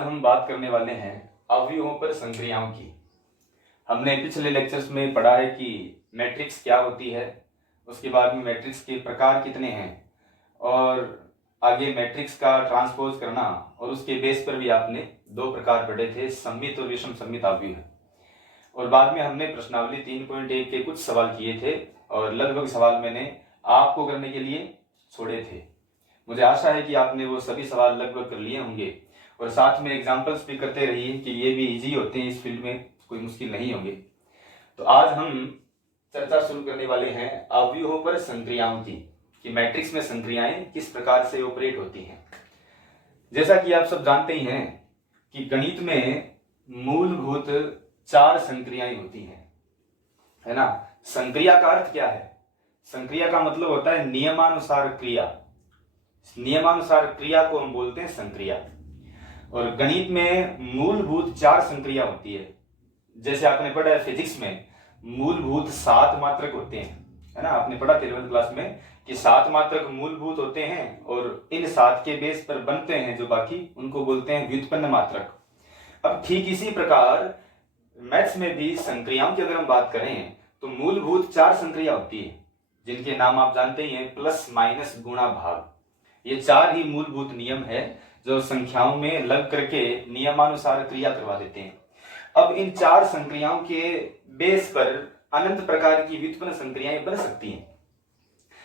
आज हम बात करने वाले हैं अवयवों पर संक्रियाओं की। हमने पिछले लेक्चर्स में पढ़ा है कि मैट्रिक्स क्या होती है, उसके बाद में मैट्रिक्स के प्रकार कितने हैं और आगे मैट्रिक्स का ट्रांसपोज करना, और उसके बेस पर भी आपने दो प्रकार पढ़े थे, सममित और विषम सममित अवयव। और बाद में हमने प्रश्नावली 3.1 के कुछ सवाल किए थे और लगभग सवाल मैंने आपको करने के लिए छोड़े थे। मुझे आशा है कि आपने वो सभी सवाल लगभग कर लिए होंगे और साथ में एग्जाम्पल्स भी करते रहिए कि ये भी इजी होते हैं, इस फील्ड में कोई मुश्किल नहीं होंगे। तो आज हम चर्चा शुरू करने वाले हैं अवयवों पर संक्रियाओं की, कि मैट्रिक्स में संक्रियाएं किस प्रकार से ऑपरेट होती हैं। जैसा कि आप सब जानते ही हैं कि गणित में मूलभूत 4 संक्रियाएं होती हैं, है ना। संक्रिया का अर्थ क्या है? संक्रिया का मतलब होता है नियमानुसार क्रिया। नियमानुसार क्रिया को हम बोलते हैं संक्रिया। और गणित में मूलभूत 4 संक्रिया होती है। जैसे आपने पढ़ा है फिजिक्स में मूलभूत 7 मात्रक होते हैं, है ना। आपने पढ़ा 11वीं क्लास में कि 7 मात्रक मूलभूत होते हैं और इन 7 के बेस पर बनते हैं जो बाकी, उनको बोलते हैं व्युत्पन्न मात्रक। अब ठीक इसी प्रकार मैथ्स में भी संक्रियाओं की अगर हम बात करें तो मूलभूत 4 संक्रिया होती है, जिनके नाम आप जानते ही हैं, प्लस, माइनस, गुणा, भाग। ये 4 ही मूलभूत नियम है जो संख्याओं में लग करके नियमानुसार क्रिया करवा देते हैं। अब इन 4 संक्रियाओं के बेस पर अनंत प्रकार की व्युत्पन्न संक्रियाएं बन सकती हैं।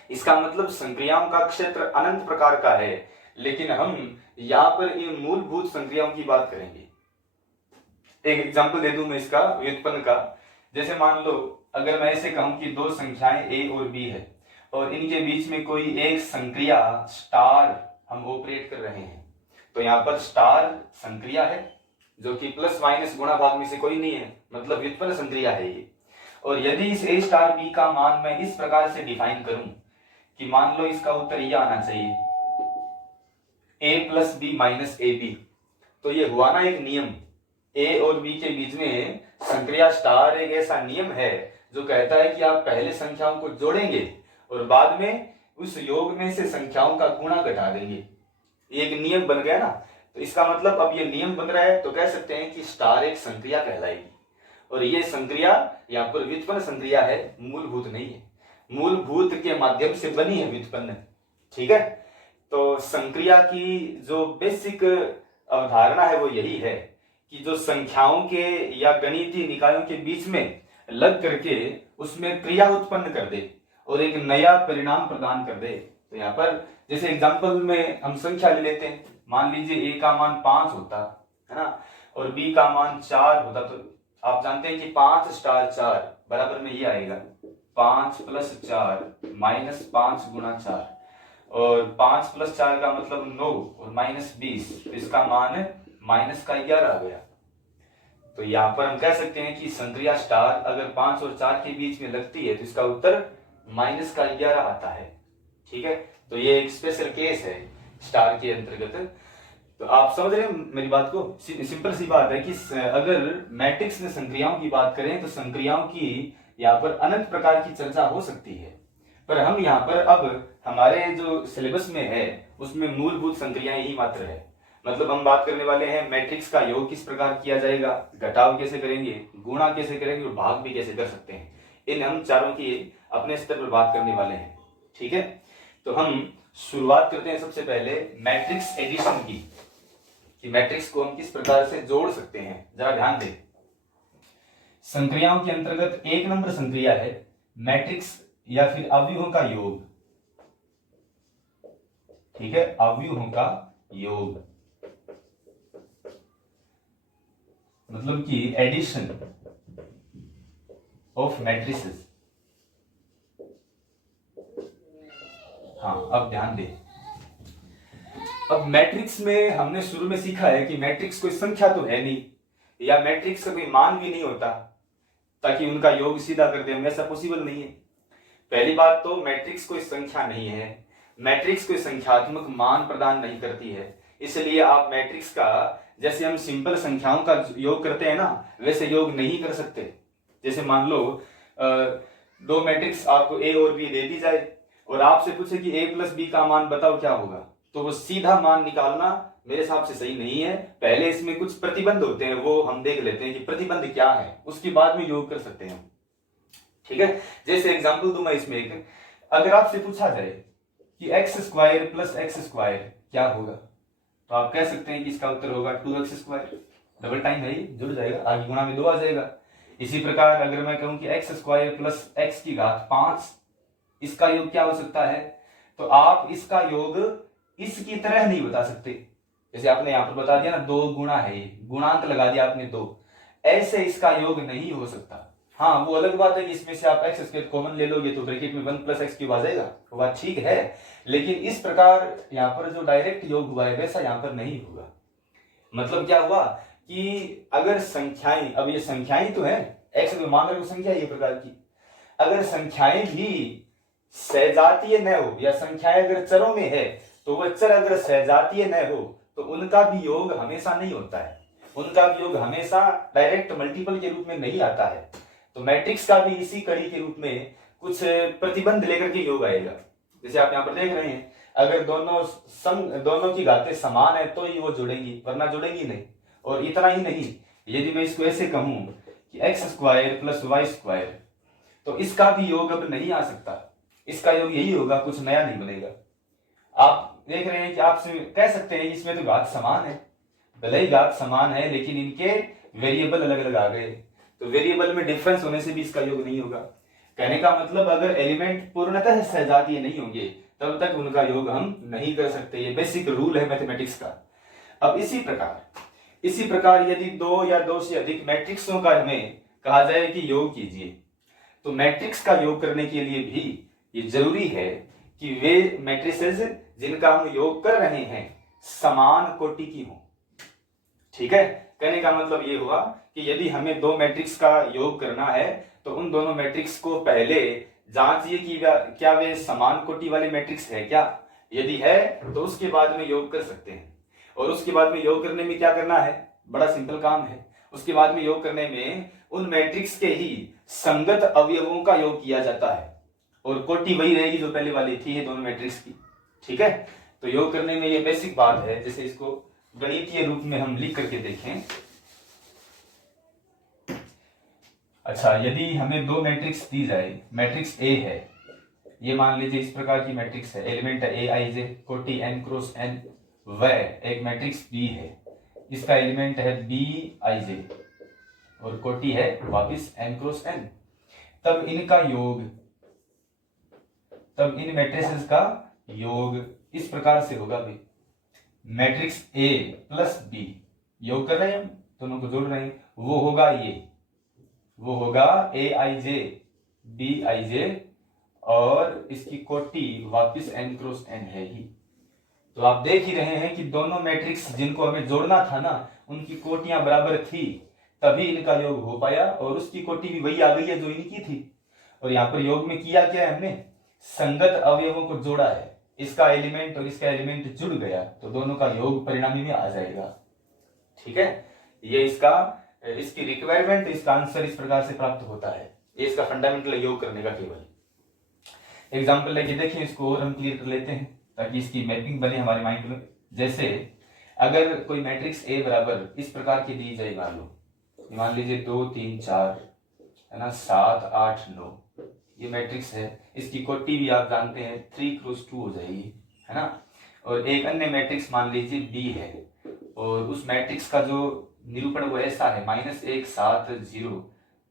इसका मतलब संक्रियाओं का क्षेत्र अनंत प्रकार का है, लेकिन हम यहां पर इन मूलभूत संक्रियाओं की बात करेंगे। एक एग्जांपल दे दूं मैं इसका व्युत्पन्न का। जैसे मान लो अगर मैं ऐसे कहूं कि 2 संख्याएं a और b है और इनके बीच में कोई एक संक्रिया स्टार हम ऑपरेट कर रहे हैं, तो यहाँ पर स्टार संक्रिया है जो कि प्लस माइनस गुणा भाग में से कोई नहीं है, मतलब व्युत्पन्न संक्रिया है ये। और यदि इस a स्टार b का मान मैं इस प्रकार से डिफाइन करूं कि मान लो इसका उत्तर यह आना चाहिए a plus b minus A B, तो ये हुआ ना एक नियम। a और b के बीच में संक्रिया स्टार एक ऐसा नियम है जो कहता है कि आप पहले संख्याओं को जोड़ेंगे और बाद में उस योग में से संख्याओं का गुणा घटा देंगे। ये एक नियम बन गया ना। तो इसका मतलब अब ये नियम बन रहा है तो कह सकते हैं कि स्टार एक संक्रिया कहलाएगी। और ये संक्रिया यहाँ पर व्युत्पन्न संक्रिया है, मूलभूत नहीं है। मूलभूत के माध्यम से बनी है व्युत्पन्न, ठीक है। तो संक्रिया की जो बेसिक अवधारणा है वो यही है कि जो संख्याओं के या गणितीय निकायों के बीच में लग करके उसमें क्रिया उत्पन्न कर दे और एक नया परिणाम प्रदान कर दे। तो यहाँ पर जैसे एग्जांपल में हम संख्या ले लेते हैं, मान लीजिए a का मान 5 होता है ना और b का मान 4 होता, तो आप जानते हैं कि 5 स्टार 4 बराबर में ये आएगा 5 प्लस 4 माइनस 5 गुणा 4, और 5 प्लस 4 का मतलब 9 और माइनस 20, तो इसका मान माइनस का 11 आ गया। तो यहाँ पर हम कह सकते हैं कि संक्रिया स्टार अगर 5 और 4 के बीच में लगती है तो इसका उत्तर माइनस का 11 आता है, ठीक है। तो ये एक स्पेशल केस है स्टार के अंतर्गत। तो आप समझ रहे हैं मेरी बात को? सिंपल सी बात है कि अगर मैट्रिक्स में संक्रियाओं की बात करें तो संक्रियाओं की यहाँ पर अनंत प्रकार की चर्चा हो सकती है, पर हम यहाँ पर अब हमारे जो सिलेबस में है उसमें मूलभूत संक्रियाएं ही मात्र है। मतलब हम बात करने वाले हैं मैट्रिक्स का योग किस प्रकार किया जाएगा, घटाव कैसे करेंगे, गुणा कैसे करेंगे और भाग भी कैसे कर सकते हैं। इन हम चारों की अपने स्तर पर बात करने वाले हैं, ठीक है। तो हम शुरुआत करते हैं सबसे पहले मैट्रिक्स एडिशन की, कि मैट्रिक्स को हम किस प्रकार से जोड़ सकते हैं। जरा ध्यान दें, संक्रियाओं के अंतर्गत 1 नंबर संक्रिया है मैट्रिक्स या फिर अवयवों का योग, ठीक है, अवयवों का योग, मतलब कि एडिशन ऑफ मैट्रिसेस। हाँ, अब ध्यान दें। अब मैट्रिक्स में हमने शुरू में सीखा है कि मैट्रिक्स कोई संख्या तो है नहीं, या मैट्रिक्स का कोई मान भी नहीं होता ताकि उनका योग सीधा कर दें, ऐसा पॉसिबल नहीं है। पहली बात तो मैट्रिक्स कोई संख्या नहीं है, मैट्रिक्स कोई संख्यात्मक मान प्रदान नहीं करती है, इसलिए आप मैट्रिक्स का जैसे हम सिंपल संख्याओं का योग करते हैं ना, वैसे योग नहीं कर सकते। जैसे मान लो 2 मैट्रिक्स आपको a और b दे दी जाए और आपसे पूछे कि a प्लस b का मान बताओ क्या होगा, तो वो सीधा मान निकालना मेरे हिसाब से सही नहीं है। पहले इसमें कुछ प्रतिबंध होते हैं, वो हम देख लेते हैं कि प्रतिबंध क्या है, उसके बाद में योग कर सकते हैं। ठीक है, जैसे एग्जांपल दूं मैं इसमें एक, अगर आपसे पूछा जाए कि x square plus x square क्या होगा, तो आप कह सकते हैं कि इसका उत्तर होगा 2x स्क्वायर। डबल टाइम है, ये जुड़ जाएगा, आगे गुणा में 2 आ जाएगा। इसी प्रकार अगर मैं कहूं कि एक्स स्क्वायर प्लस एक्स की घात 5, इसका योग क्या हो सकता है, तो आप इसका योग इसकी तरह नहीं बता सकते। जैसे आपने यहां पर बता दिया ना 2 गुणा है, ये गुणांक लगा दिया आपने 2, ऐसे इसका योग नहीं हो सकता। हाँ, वो अलग बात है कि इसमें से आप एक्स स्क्वायर कॉमन ले लोगे तो ब्रैकेट में 1 प्लस एक्स क्यूब आ जाएगा, वो बात ठीक है, लेकिन इस प्रकार यहाँ पर जो डायरेक्ट योग हुआ है वैसा यहाँ पर नहीं होगा। मतलब क्या हुआ कि अगर संख्याएं, अब ये संख्याएं तो है, एक्स मान रहे हो संख्या ये प्रकार की, अगर संख्याएं भी सजातीय न हो या संख्याएं अगर चरों में है, तो वह चर अगर सजातीय न हो तो उनका भी योग हमेशा नहीं होता है, उनका भी योग हमेशा डायरेक्ट मल्टीपल के रूप में नहीं आता है। तो मैट्रिक्स का भी इसी कड़ी के रूप में कुछ प्रतिबंध लेकर के योग आएगा। जैसे आप यहाँ पर देख रहे हैं, अगर दोनों की घातें समान है तो ही वो जुड़ेंगी, वरना जुड़ेंगी नहीं। और इतना ही नहीं, यदि मैं इसको ऐसे कहूं कि x square plus y square, तो इसका भी योग अब नहीं आ सकता, इसका योग यही होगा, कुछ नया नहीं बनेगा। आप देख रहे हैं कि आप कह सकते हैं इसमें तो घात समान है, भले ही घात समान है लेकिन इनके वेरिएबल अलग अलग आ गए, तो वेरिएबल में डिफरेंस होने से भी इसका योग नहीं होगा। कहने का मतलब अगर एलिमेंट पूर्णतः सजातीय नहीं होंगे तब तक उनका योग हम नहीं कर सकते, ये बेसिक रूल है मैथमेटिक्स का। अब इसी प्रकार यदि 2 या 2 से अधिक मैट्रिक्सों का हमें कहा जाए कि योग कीजिए, तो मैट्रिक्स का योग करने के लिए भी ये जरूरी है कि वे मैट्रिसेस जिनका हम योग कर रहे हैं समान कोटि की हों। ठीक है, कहने का मतलब ये हुआ कि यदि हमें 2 मैट्रिक्स का योग करना है तो उन दोनों मैट्रिक्स को पहले जांचिए कि क्या वे समान कोटि वाले मैट्रिक्स है क्या, यदि है तो उसके बाद में योग कर सकते हैं। और उसके बाद में योग करने में क्या करना है, बड़ा सिंपल काम है। उसके बाद में योग करने में उन मैट्रिक्स के ही संगत अवयवों का योग किया जाता है और कोटि वही रहेगी जो पहले वाली थी दोनों मैट्रिक्स की। ठीक है, तो योग करने में ये बेसिक बात है। जैसे इसको गणितीय रूप में हम लिख करके देखें, अच्छा, यदि हमें 2 मैट्रिक्स दी जाए, मैट्रिक्स ए है, ये मान लीजिए इस प्रकार की मैट्रिक्स है, एलिमेंट है ए आई जे, कोटि n क्रॉस n, व एक मैट्रिक्स बी है, इसका एलिमेंट है बी आई जे और कोटि है वापिस n क्रॉस n, तब इन मैट्रिसेस का योग इस प्रकार से होगा भी, मैट्रिक्स ए प्लस बी, योग कर रहे हैं हम, दोनों को जोड़ रहे हैं, वो होगा ए आई जे बी आई जे और इसकी कोटि वापिस n क्रॉस n है ही। तो आप देख ही रहे हैं कि दोनों मैट्रिक्स जिनको हमें जोड़ना था ना, उनकी कोटियां बराबर थी, तभी इनका योग हो पाया, और उसकी कोटि भी वही आ गई है जो इनकी थी। और यहाँ पर योग में किया क्या है, हमने संगत अवयवों को जोड़ा है, इसका एलिमेंट और इसका एलिमेंट जुड़ गया तो दोनों का योग परिणामी में आ जाएगा। ठीक है, ये इसकी रिक्वायरमेंट, इसका आंसर इस प्रकार से प्राप्त होता है। ये इसका फंडामेंटल योग करने का केवल एग्जाम्पल लेके देखें, इसको और हम क्लियर कर लेते हैं ताकि इसकी मैपिंग बने हमारे माइंड में। जैसे अगर कोई मैट्रिक्स ए बराबर इस प्रकार की दी जाए, मान लीजिए 2 3 4 है ना, 7 8 9, ये मैट्रिक्स है, इसकी कोटि भी आप जानते हैं 3 क्रॉस 2 हो जाएगी, है ना। और एक अन्य मैट्रिक्स मान लीजिए बी है, और उस मैट्रिक्स का जो निरूपण वो ऐसा है -1 7 0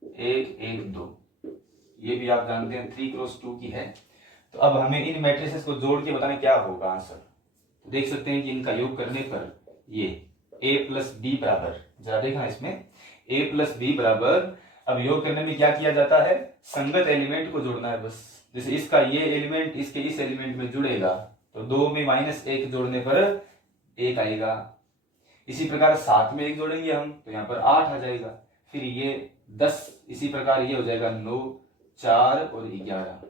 1 1 2, ये भी आप जानते हैं 3 क्रॉस 2 की है। तो अब हमें इन मैट्रिसेस को जोड़ के बताना क्या होगा आंसर। तो देख सकते हैं कि इनका योग करने पर ये a प्लस बी बराबर, जरा देखना इसमें, a प्लस बी बराबर, अब योग करने में क्या किया जाता है, संगत एलिमेंट को जोड़ना है बस। जैसे इसका ये एलिमेंट इसके इस एलिमेंट में जुड़ेगा तो 2 में -1 जोड़ने पर 1 आएगा। इसी प्रकार 7 में 1 जोड़ेंगे हम तो यहाँ पर 8 आ जाएगा, फिर ये 10, इसी प्रकार ये हो जाएगा 9 4 और 11,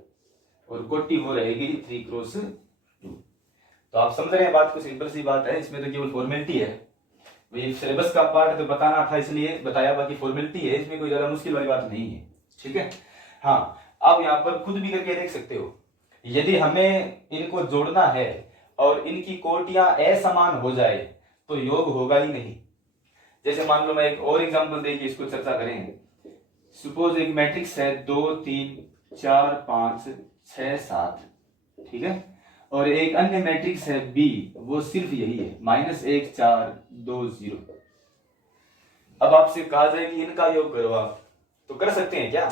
और कोटि वो रहेगी 3 क्रॉस 2। तो आप समझ रहे हैं बात को, सिंपल सी बात है, इसमें तो केवल फॉर्मेलिटी है। ये सिलेबस का पार्ट तो बताना था इसलिए बताया, बाकी फॉर्मेलिटी है, इसमें कोई ज्यादा मुश्किल वाली बात नहीं है। ठीक है, हाँ, आप यहाँ पर खुद भी करके देख सकते हो, यदि हमें इनको जोड़ना है और इनकी कोटियां असमान हो जाए तो योग होगा ही नहीं। जैसे मान लो मैं एक और एग्जांपल देके इसको चर्चा करें। सपोज एक मैट्रिक्स है 2 3 4 5 6 7, ठीक है, और एक अन्य मैट्रिक्स है बी, वो सिर्फ यही है -1 4 2 0। अब आपसे कहा जाए कि इनका योग करो आप, तो कर सकते हैं क्या?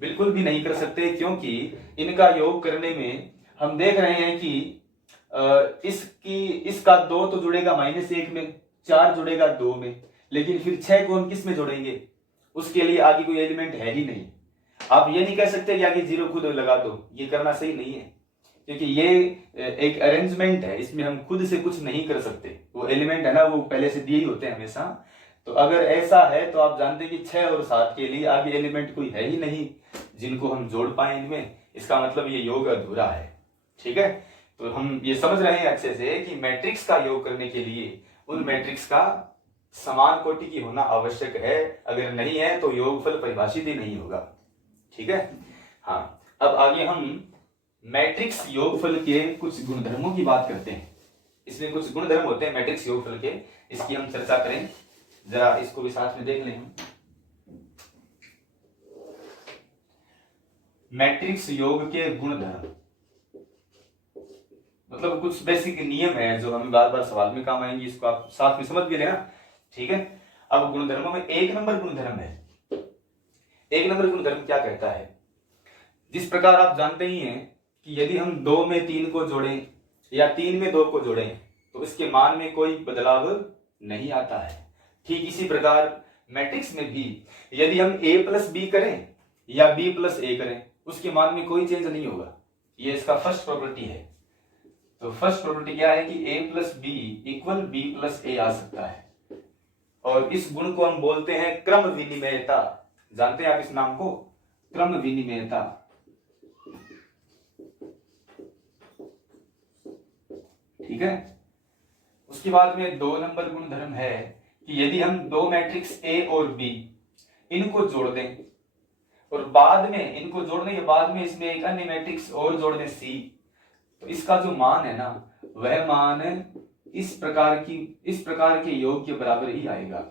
बिल्कुल भी नहीं कर सकते, क्योंकि इनका योग करने में हम देख रहे हैं कि इसका 2 तो जुड़ेगा -1 में, 4 जुड़ेगा 2 में, लेकिन फिर 6 को हम किस में जोड़ेंगे? उसके लिए आगे कोई एलिमेंट है ही नहीं। आप ये नहीं कह सकते कि आगे 0 खुद लगा दो, ये करना सही नहीं है, क्योंकि ये एक अरेंजमेंट है, इसमें हम खुद से कुछ नहीं कर सकते। वो एलिमेंट है ना, वो पहले से दिए ही होते हैं हमेशा। तो अगर ऐसा है तो आप जानते हैं कि 6 और 7 के लिए आगे एलिमेंट कोई है ही नहीं जिनको हम जोड़ पाए इनमें। इसका मतलब ये योग अधूरा है, ठीक है। तो हम ये समझ रहे हैं अच्छे से कि मैट्रिक्स का योग करने के लिए उन मैट्रिक्स का समान कोटि की होना आवश्यक है, अगर नहीं है तो योगफल परिभाषित ही नहीं होगा, ठीक है। हाँ, अब आगे हम मैट्रिक्स योगफल के कुछ गुणधर्मों की बात करते हैं। इसमें कुछ गुणधर्म होते हैं मैट्रिक्स योगफल के, इसकी हम चर्चा करें। जरा इसको भी साथ में देख लें हम। मैट्रिक्स योग के गुणधर्म मतलब कुछ बेसिक नियम है जो हमें बार बार सवाल में काम आएंगे, इसको आप साथ में समझ भी लेना, ठीक है। अब गुणधर्मों में 1 नंबर गुणधर्म है। 1 नंबर गुणधर्म क्या कहता है? जिस प्रकार आप जानते ही हैं कि यदि हम 2 में 3 को जोड़ें या 3 में 2 को जोड़ें तो इसके मान में कोई बदलाव नहीं आता है। ठीक इसी प्रकार मैट्रिक्स में भी यदि हम a प्लस बी करें या b प्लस a करें उसके मान में कोई चेंज नहीं होगा। ये इसका फर्स्ट प्रॉपर्टी है। तो फर्स्ट प्रॉपर्टी क्या है कि a plus B equal b plus a आ सकता है, और इस गुण को हम बोलते हैं क्रम विनिमयता। जानते हैं आप इस नाम को? क्रम विनिमयता। ठीक है। उसके बाद में 2 नंबर गुणधर्म है कि यदि हम 2 मैट्रिक्स A और B इनको जोड़ दें और बाद में इनको जोड़ने के बाद में इसमें एक अन्य मैट्रिक्स और जोड़ दें C, तो इसका जो मान है ना वह मान इस प्रकार के योग के बराबर ही आएगा।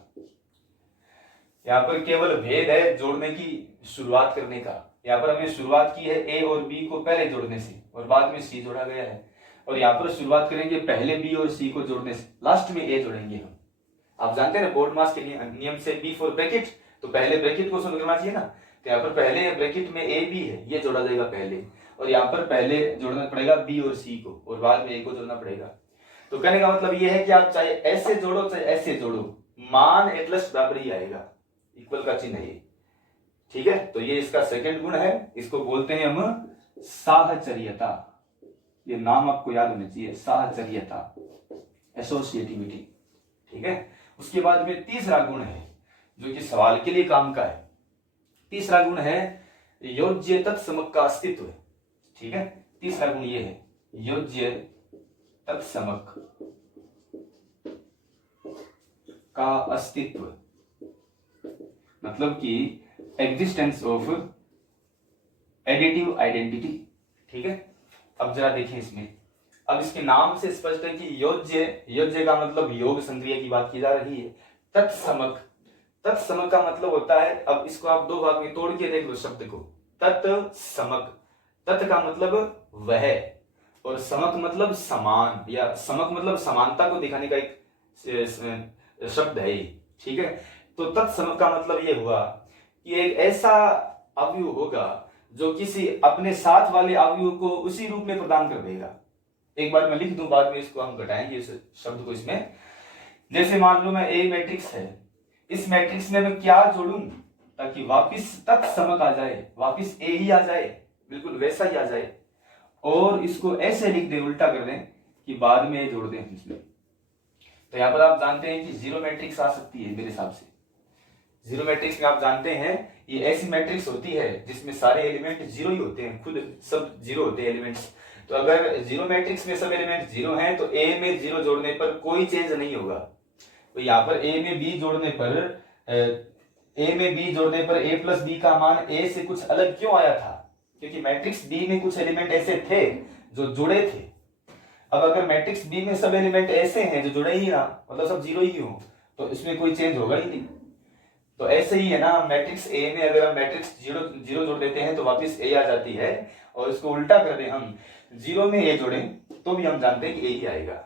यहाँ पर केवल भेद है जोड़ने की शुरुआत करने का। यहाँ पर हमने शुरुआत की है A और B को पहले जोड़ने से और बाद में C जोड़ा गया है, और यहाँ पर शुरुआत करेंगे पहले B और C को जोड़ने से, लास्ट में A जोड़ेंगे हम। आप जानते हैं ना बोर्ड मास के नियम से B फॉर ब्रैकेट, तो पहले ब्रैकेट को शुरू करना चाहिए ना। तो यहाँ पर पहले ब्रैकेट में A B है, ये जोड़ा जाएगा पहले, और यहाँ पर पहले जोड़ना पड़ेगा B और C को और बाद में A को जोड़ना पड़ेगा। तो कहने का मतलब ये है कि आप चाहे ऐसे जोड़ो चाहे ऐसे जोड़ो, मान A प्लस बराबर ही आएगा, इक्वल का चिन्ह है ये, ठीक है। तो ये इसका सेकंड गुण है, इसको बोलते हैं हम साहचर्यता। ये नाम आपको याद होना चाहिए, साहचर्यता, एसोसिएटिविटी, ठीक है। उसके बाद में तीसरा गुण है जो कि सवाल के लिए काम का है। तीसरा गुण है योज्य तत्समक का अस्तित्व, ठीक है। तीसरा गुण ये है योज्य तत्समक का अस्तित्व, मतलब कि एग्जिस्टेंस ऑफ एडिटिव आइडेंटिटी, ठीक है। अब जरा देखें इसमें, अब इसके नाम से स्पष्ट है कि योज्य का मतलब योग संक्रिया की बात की जा रही है। तत्समक, तत्समक का मतलब होता है, अब इसको आप 2 भाग में तोड़ के देख लो शब्द को। तत्समक, तत् का मतलब वह और समक मतलब समान, या समक मतलब समानता को दिखाने का एक शब्द है ये, ठीक है। तो तत्समक का मतलब ये हुआ कि एक ऐसा अवयव होगा जो किसी अपने साथ वाले अवयव को उसी रूप में प्रदान कर देगा। एक बार मैं लिख दूं, बाद में इसको हम घटाएंगे इस शब्द को इसमें। जैसे मान लो मैं A मैट्रिक्स है, इस मैट्रिक्स में मैं क्या जोड़ूं ताकि वापिस तत्समक आ जाए, वापिस A ही आ जाए, बिल्कुल वैसा ही आ जाए, और इसको ऐसे लिख दे, उल्टा कर दें कि बाद में जोड़ दें इसमें। तो यहां पर आप जानते हैं कि 0 मैट्रिक्स आ सकती है मेरे हिसाब से। 0 मैट्रिक्स में आप जानते हैं ये ऐसी मैट्रिक्स होती है जिसमें सारे एलिमेंट 0 ही होते हैं, खुद सब 0 होते हैं एलिमेंट्स। तो अगर 0 मैट्रिक्स में सब एलिमेंट 0 हैं तो A में 0 जोड़ने पर कोई चेंज नहीं होगा। तो यहाँ पर A में B जोड़ने पर A प्लस B का मान A से कुछ अलग क्यों आया था? क्योंकि मैट्रिक्स B में कुछ एलिमेंट ऐसे थे जो जुड़े थे। अब अगर मैट्रिक्स बी में सब एलिमेंट ऐसे हैं जो जुड़े ही ना, मतलब सब जीरो ही हो, तो इसमें कोई चेंज होगा ही नहीं। तो ऐसे ही है ना, मैट्रिक्स ए में अगर हम मैट्रिक्स जीरो जीरो जोड़ देते हैं तो वापस ए आ जाती है, और इसको उल्टा कर दें हम, जीरो में ए जोड़ें तो भी हम जानते हैं कि ए ही आएगा।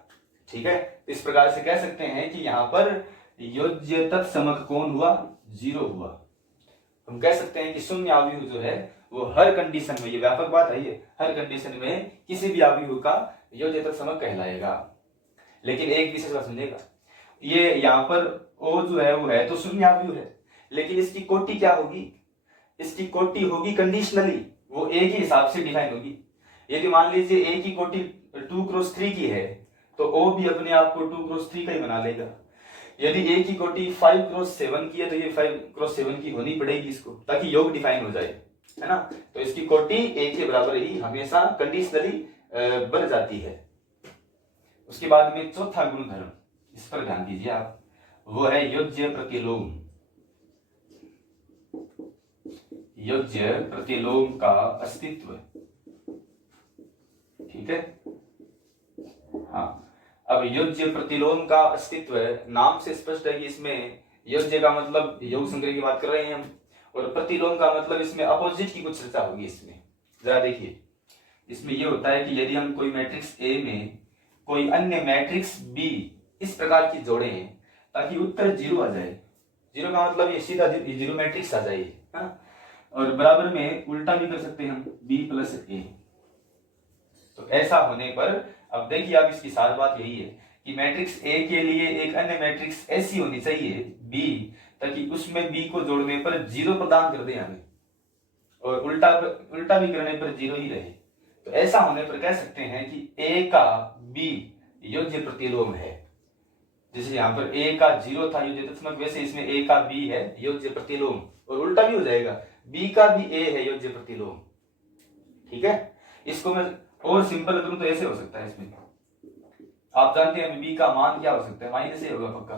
ठीक है, इस प्रकार से कह सकते हैं कि यहाँ पर योज्य तत्समक कौन हुआ, जीरो हुआ। हम कह सकते हैं कि शून्य अवयव जो है वो हर कंडीशन में, ये व्यापक बात है, ये हर कंडीशन में किसी भी अवयव का योज्य तत्समक कहलाएगा। लेकिन एक विशेष बात सुनिएगा, ये यहाँ पर ओ जो है वो है तो शून्य अवयव है, लेकिन इसकी कोटि क्या होगी, इसकी कोटि होगी कंडीशनली, वो ए के हिसाब से डिफाइन होगी। यदि मान लीजिए ए की कोटि 2x3 की है तो ओ भी अपने आप को 2x3 का ही बना लेगा। यदि ए की कोटि 5x7 की है तो ये 5x7 की होनी पड़ेगी इसको, ताकि योग डिफाइन हो जाए, है ना। तो इसकी कोटि ए के बराबर ही हमेशा कंडीशनली बन जाती है। उसके बाद में चौथा गुणधर्म, इस पर ध्यान दीजिए आप, वो है योज्य प्रतिलोम। योज्य प्रतिलोम का अस्तित्व। ठीक है, हाँ। अब योज्य प्रतिलोम का अस्तित्व नाम से स्पष्ट है कि इसमें योज्य का मतलब योग संग्रह की बात कर रहे हैं हम, और प्रतिलोम का मतलब इसमें अपोजिट की कुछ चर्चा होगी इसमें। जरा देखिए, इसमें यह होता है कि यदि हम कोई मैट्रिक्स ए में कोई अन्य मैट्रिक्स बी इस प्रकार की जोड़े ताकि उत्तर जीरो आ जाए, जीरो का मतलब ये सीधा जीरो मैट्रिक्स आ जाए, हाँ? और बराबर में उल्टा भी कर सकते हैं हम, बी प्लस ए। तो ऐसा होने पर अब देखिए आप, इसकी सारी बात यही है कि मैट्रिक्स ए के लिए एक अन्य मैट्रिक्स ऐसी होनी चाहिए बी, ताकि उसमें बी को जोड़ने पर जीरो प्रदान कर दे हमें, और उल्टा भी करने पर जीरो ही रहे। तो ऐसा होने पर कह सकते हैं कि ए का बी योज्य प्रतिलोम है। जैसे यहाँ पर ए का जीरो था योज्य तत्समक, वैसे इसमें ए का बी है योज्य प्रतिलोम, और उल्टा भी हो जाएगा, बी का भी ए है योज्य प्रतिलोम। ठीक है, इसको मैं और सिंपल करूं तो ऐसे हो सकता है, इसमें आप जानते हैं बी का मान क्या हो सकता है, माइनस ए होगा पक्का।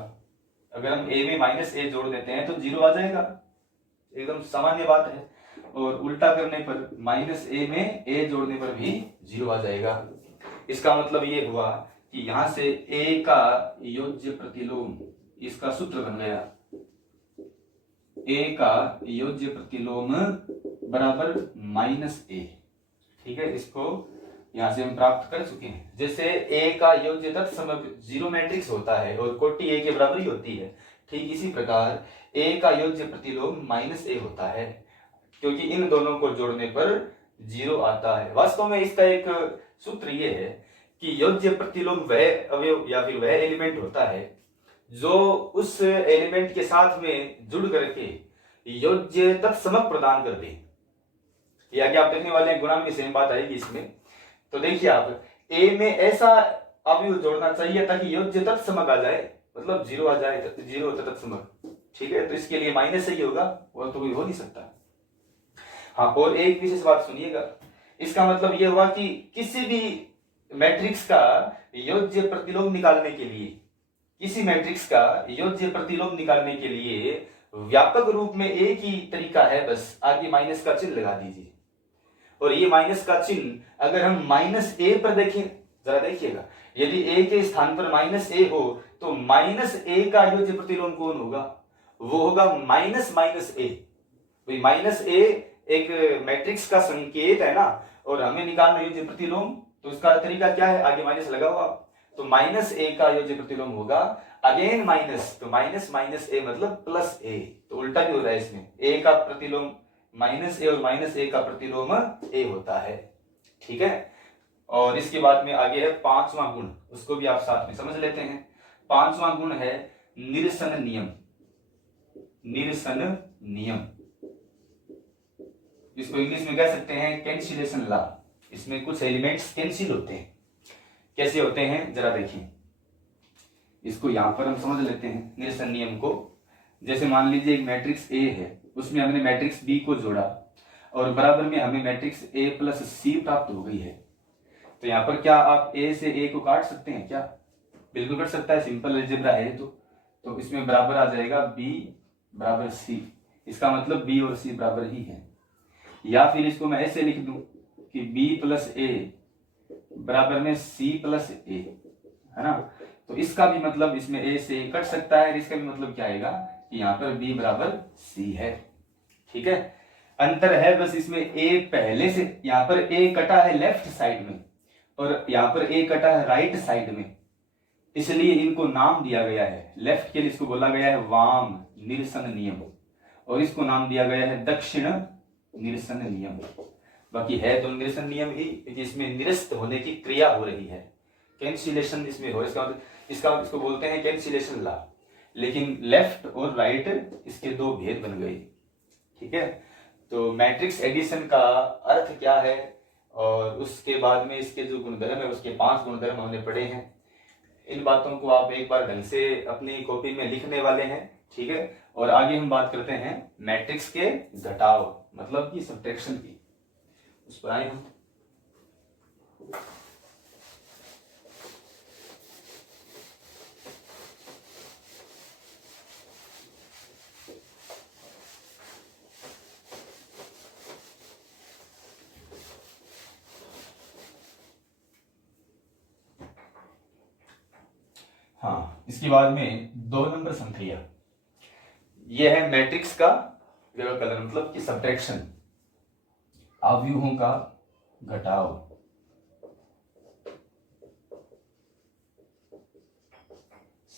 अगर हम ए में माइनस ए जोड़ देते हैं तो जीरो आ जाएगा, एकदम सामान्य बात है। और उल्टा करने पर माइनस ए में ए जोड़ने पर भी जीरो आ जाएगा। इसका मतलब ये हुआ कि यहां से ए का योज्य प्रतिलोम, इसका सूत्र बन गया ए का योज्य प्रतिलोम बराबर माइनस ए। ठीक है, इसको यहां से हम प्राप्त कर चुके हैं। जैसे ए का योज्य तत्समक जीरो मैट्रिक्स होता है और कोटि ए के बराबर ही होती है, ठीक इसी प्रकार ए का योज्य प्रतिलोम माइनस ए होता है, क्योंकि इन दोनों को जोड़ने पर जीरो आता है। वास्तव में इसका एक सूत्र ये है कि योज्य प्रतिलोम वह अवयव या फिर वह एलिमेंट होता है जो उस एलिमेंट के साथ में जुड़ करके योज्य तत्समक प्रदान कर दे। ये आगे आप देखने वाले हैं, गुणा में सेम बात आएगी इसमें। तो देखिए आप, ए में ऐसा अवयव जोड़ना चाहिए ताकि योज्य तत्समक आ जाए, मतलब जीरो आ जाए, जीरो तत्समक। ठीक है, तो इसके लिए माइनस से ही होगा, और तो कोई हो नहीं सकता। हाँ, और एक विशेष बात सुनिएगा, इसका मतलब यह हुआ कि किसी भी मैट्रिक्स का योज्य प्रतिलोम निकालने के लिए, किसी मैट्रिक्स का योज्य प्रतिलोम निकालने के लिए व्यापक रूप में एक ही तरीका है, बस आगे माइनस का चिन्ह लगा दीजिए। और ये माइनस का चिन्ह अगर हम माइनस ए पर देखें, जरा देखिएगा, यदि ए के स्थान पर माइनस ए हो तो माइनस ए का योज्य प्रतिलोम कौन होगा, वो होगा माइनस माइनस ए। माइनस ए एक मैट्रिक्स का संकेत है ना, और हमें निकालना योज्य प्रतिलोम, तो इसका तरीका क्या है, आगे माइनस लगा हुआ, तो माइनस ए का योज्य प्रतिलोम होगा अगेन माइनस, तो माइनस माइनस ए मतलब प्लस ए, तो उल्टा भी हो रहा है इसमें, ए का प्रतिलोम माइनस ए और माइनस ए का प्रतिलोम ए होता है। ठीक है, और इसके बाद में आगे है पांचवा गुण, उसको भी आप साथ में समझ लेते हैं। पांचवा गुण है निरसन नियम। निरसन नियम, इसको इंग्लिश में कह सकते हैं कैंसिलेशन लॉ। इसमें कुछ एलिमेंट्स कैंसिल होते हैं, कैसे होते हैं जरा देखिए, इसको यहां पर हम समझ लेते हैं निरसन नियम को। जैसे मान लीजिए एक मैट्रिक्स ए है, उसमें हमने मैट्रिक्स बी को जोड़ा और बराबर में हमें मैट्रिक्स ए प्लस सी प्राप्त हो गई है। तो यहाँ पर क्या आप ए से ए को काट सकते हैं क्या, बिल्कुल कर सकता है, सिंपल अलजेब्रा है। तो इसमें बराबर आ जाएगा बी बराबर सी, इसका मतलब बी और सी बराबर ही है। या फिर इसको मैं ऐसे लिख दूं कि बी प्लस ए बराबर में सी प्लस ए, है ना। तो इसका भी मतलब इसमें ए से कट सकता है, इसका भी मतलब क्या आएगा कि यहाँ पर बी बराबर सी है। ठीक है, अंतर है बस इसमें ए पहले से, यहाँ पर ए कटा है लेफ्ट साइड में और यहाँ पर ए कटा है राइट साइड में, इसलिए इनको नाम दिया गया है। लेफ्ट के लिए इसको बोला गया है वाम निरसन नियम और इसको नाम दिया गया है दक्षिण निरसन नियम। बाकी है तो निरसन नियम ही, क्योंकि इसमें निरस्त होने की क्रिया हो रही है, कैंसिलेशन इसमें हो, इसको बोलते हैं कैंसिलेशन लॉ। लेकिन लेफ्ट और राइट इसके दो भेद बन गए। ठीक है, तो मैट्रिक्स एडिशन का अर्थ क्या है और उसके बाद में इसके जो गुणधर्म है उसके 5 गुणधर्म हमने पढ़े हैं। इन बातों को आप एक बार ढंग से अपनी कॉपी में लिखने वाले हैं। ठीक है, और आगे हम बात करते हैं मैट्रिक्स के घटाव मतलब कि सब्ट्रैक्शन की, उस पर आए हम। हाँ, इसके बाद में 2 नंबर संक्रिया, यह है मैट्रिक्स का व्यवकलन मतलब कि सब्ट्रैक्शन, अवयवों का घटाव।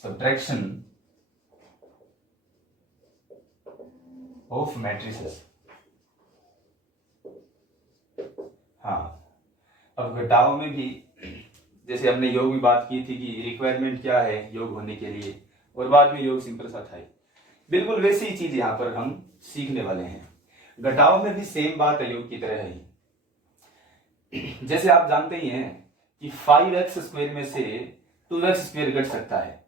Subtraction of matrices. हाँ, अब घटाव में भी जैसे हमने योग में बात की थी कि रिक्वायरमेंट क्या है योग होने के लिए, और बाद में योग सिंपल सा था, बिल्कुल वैसी ही चीज यहाँ पर हम सीखने वाले हैं। घटाव में भी सेम बात है योग की तरह ही। जैसे आप जानते ही हैं कि 5x स्क्वायर में से 2x स्क्वायर घट सकता है,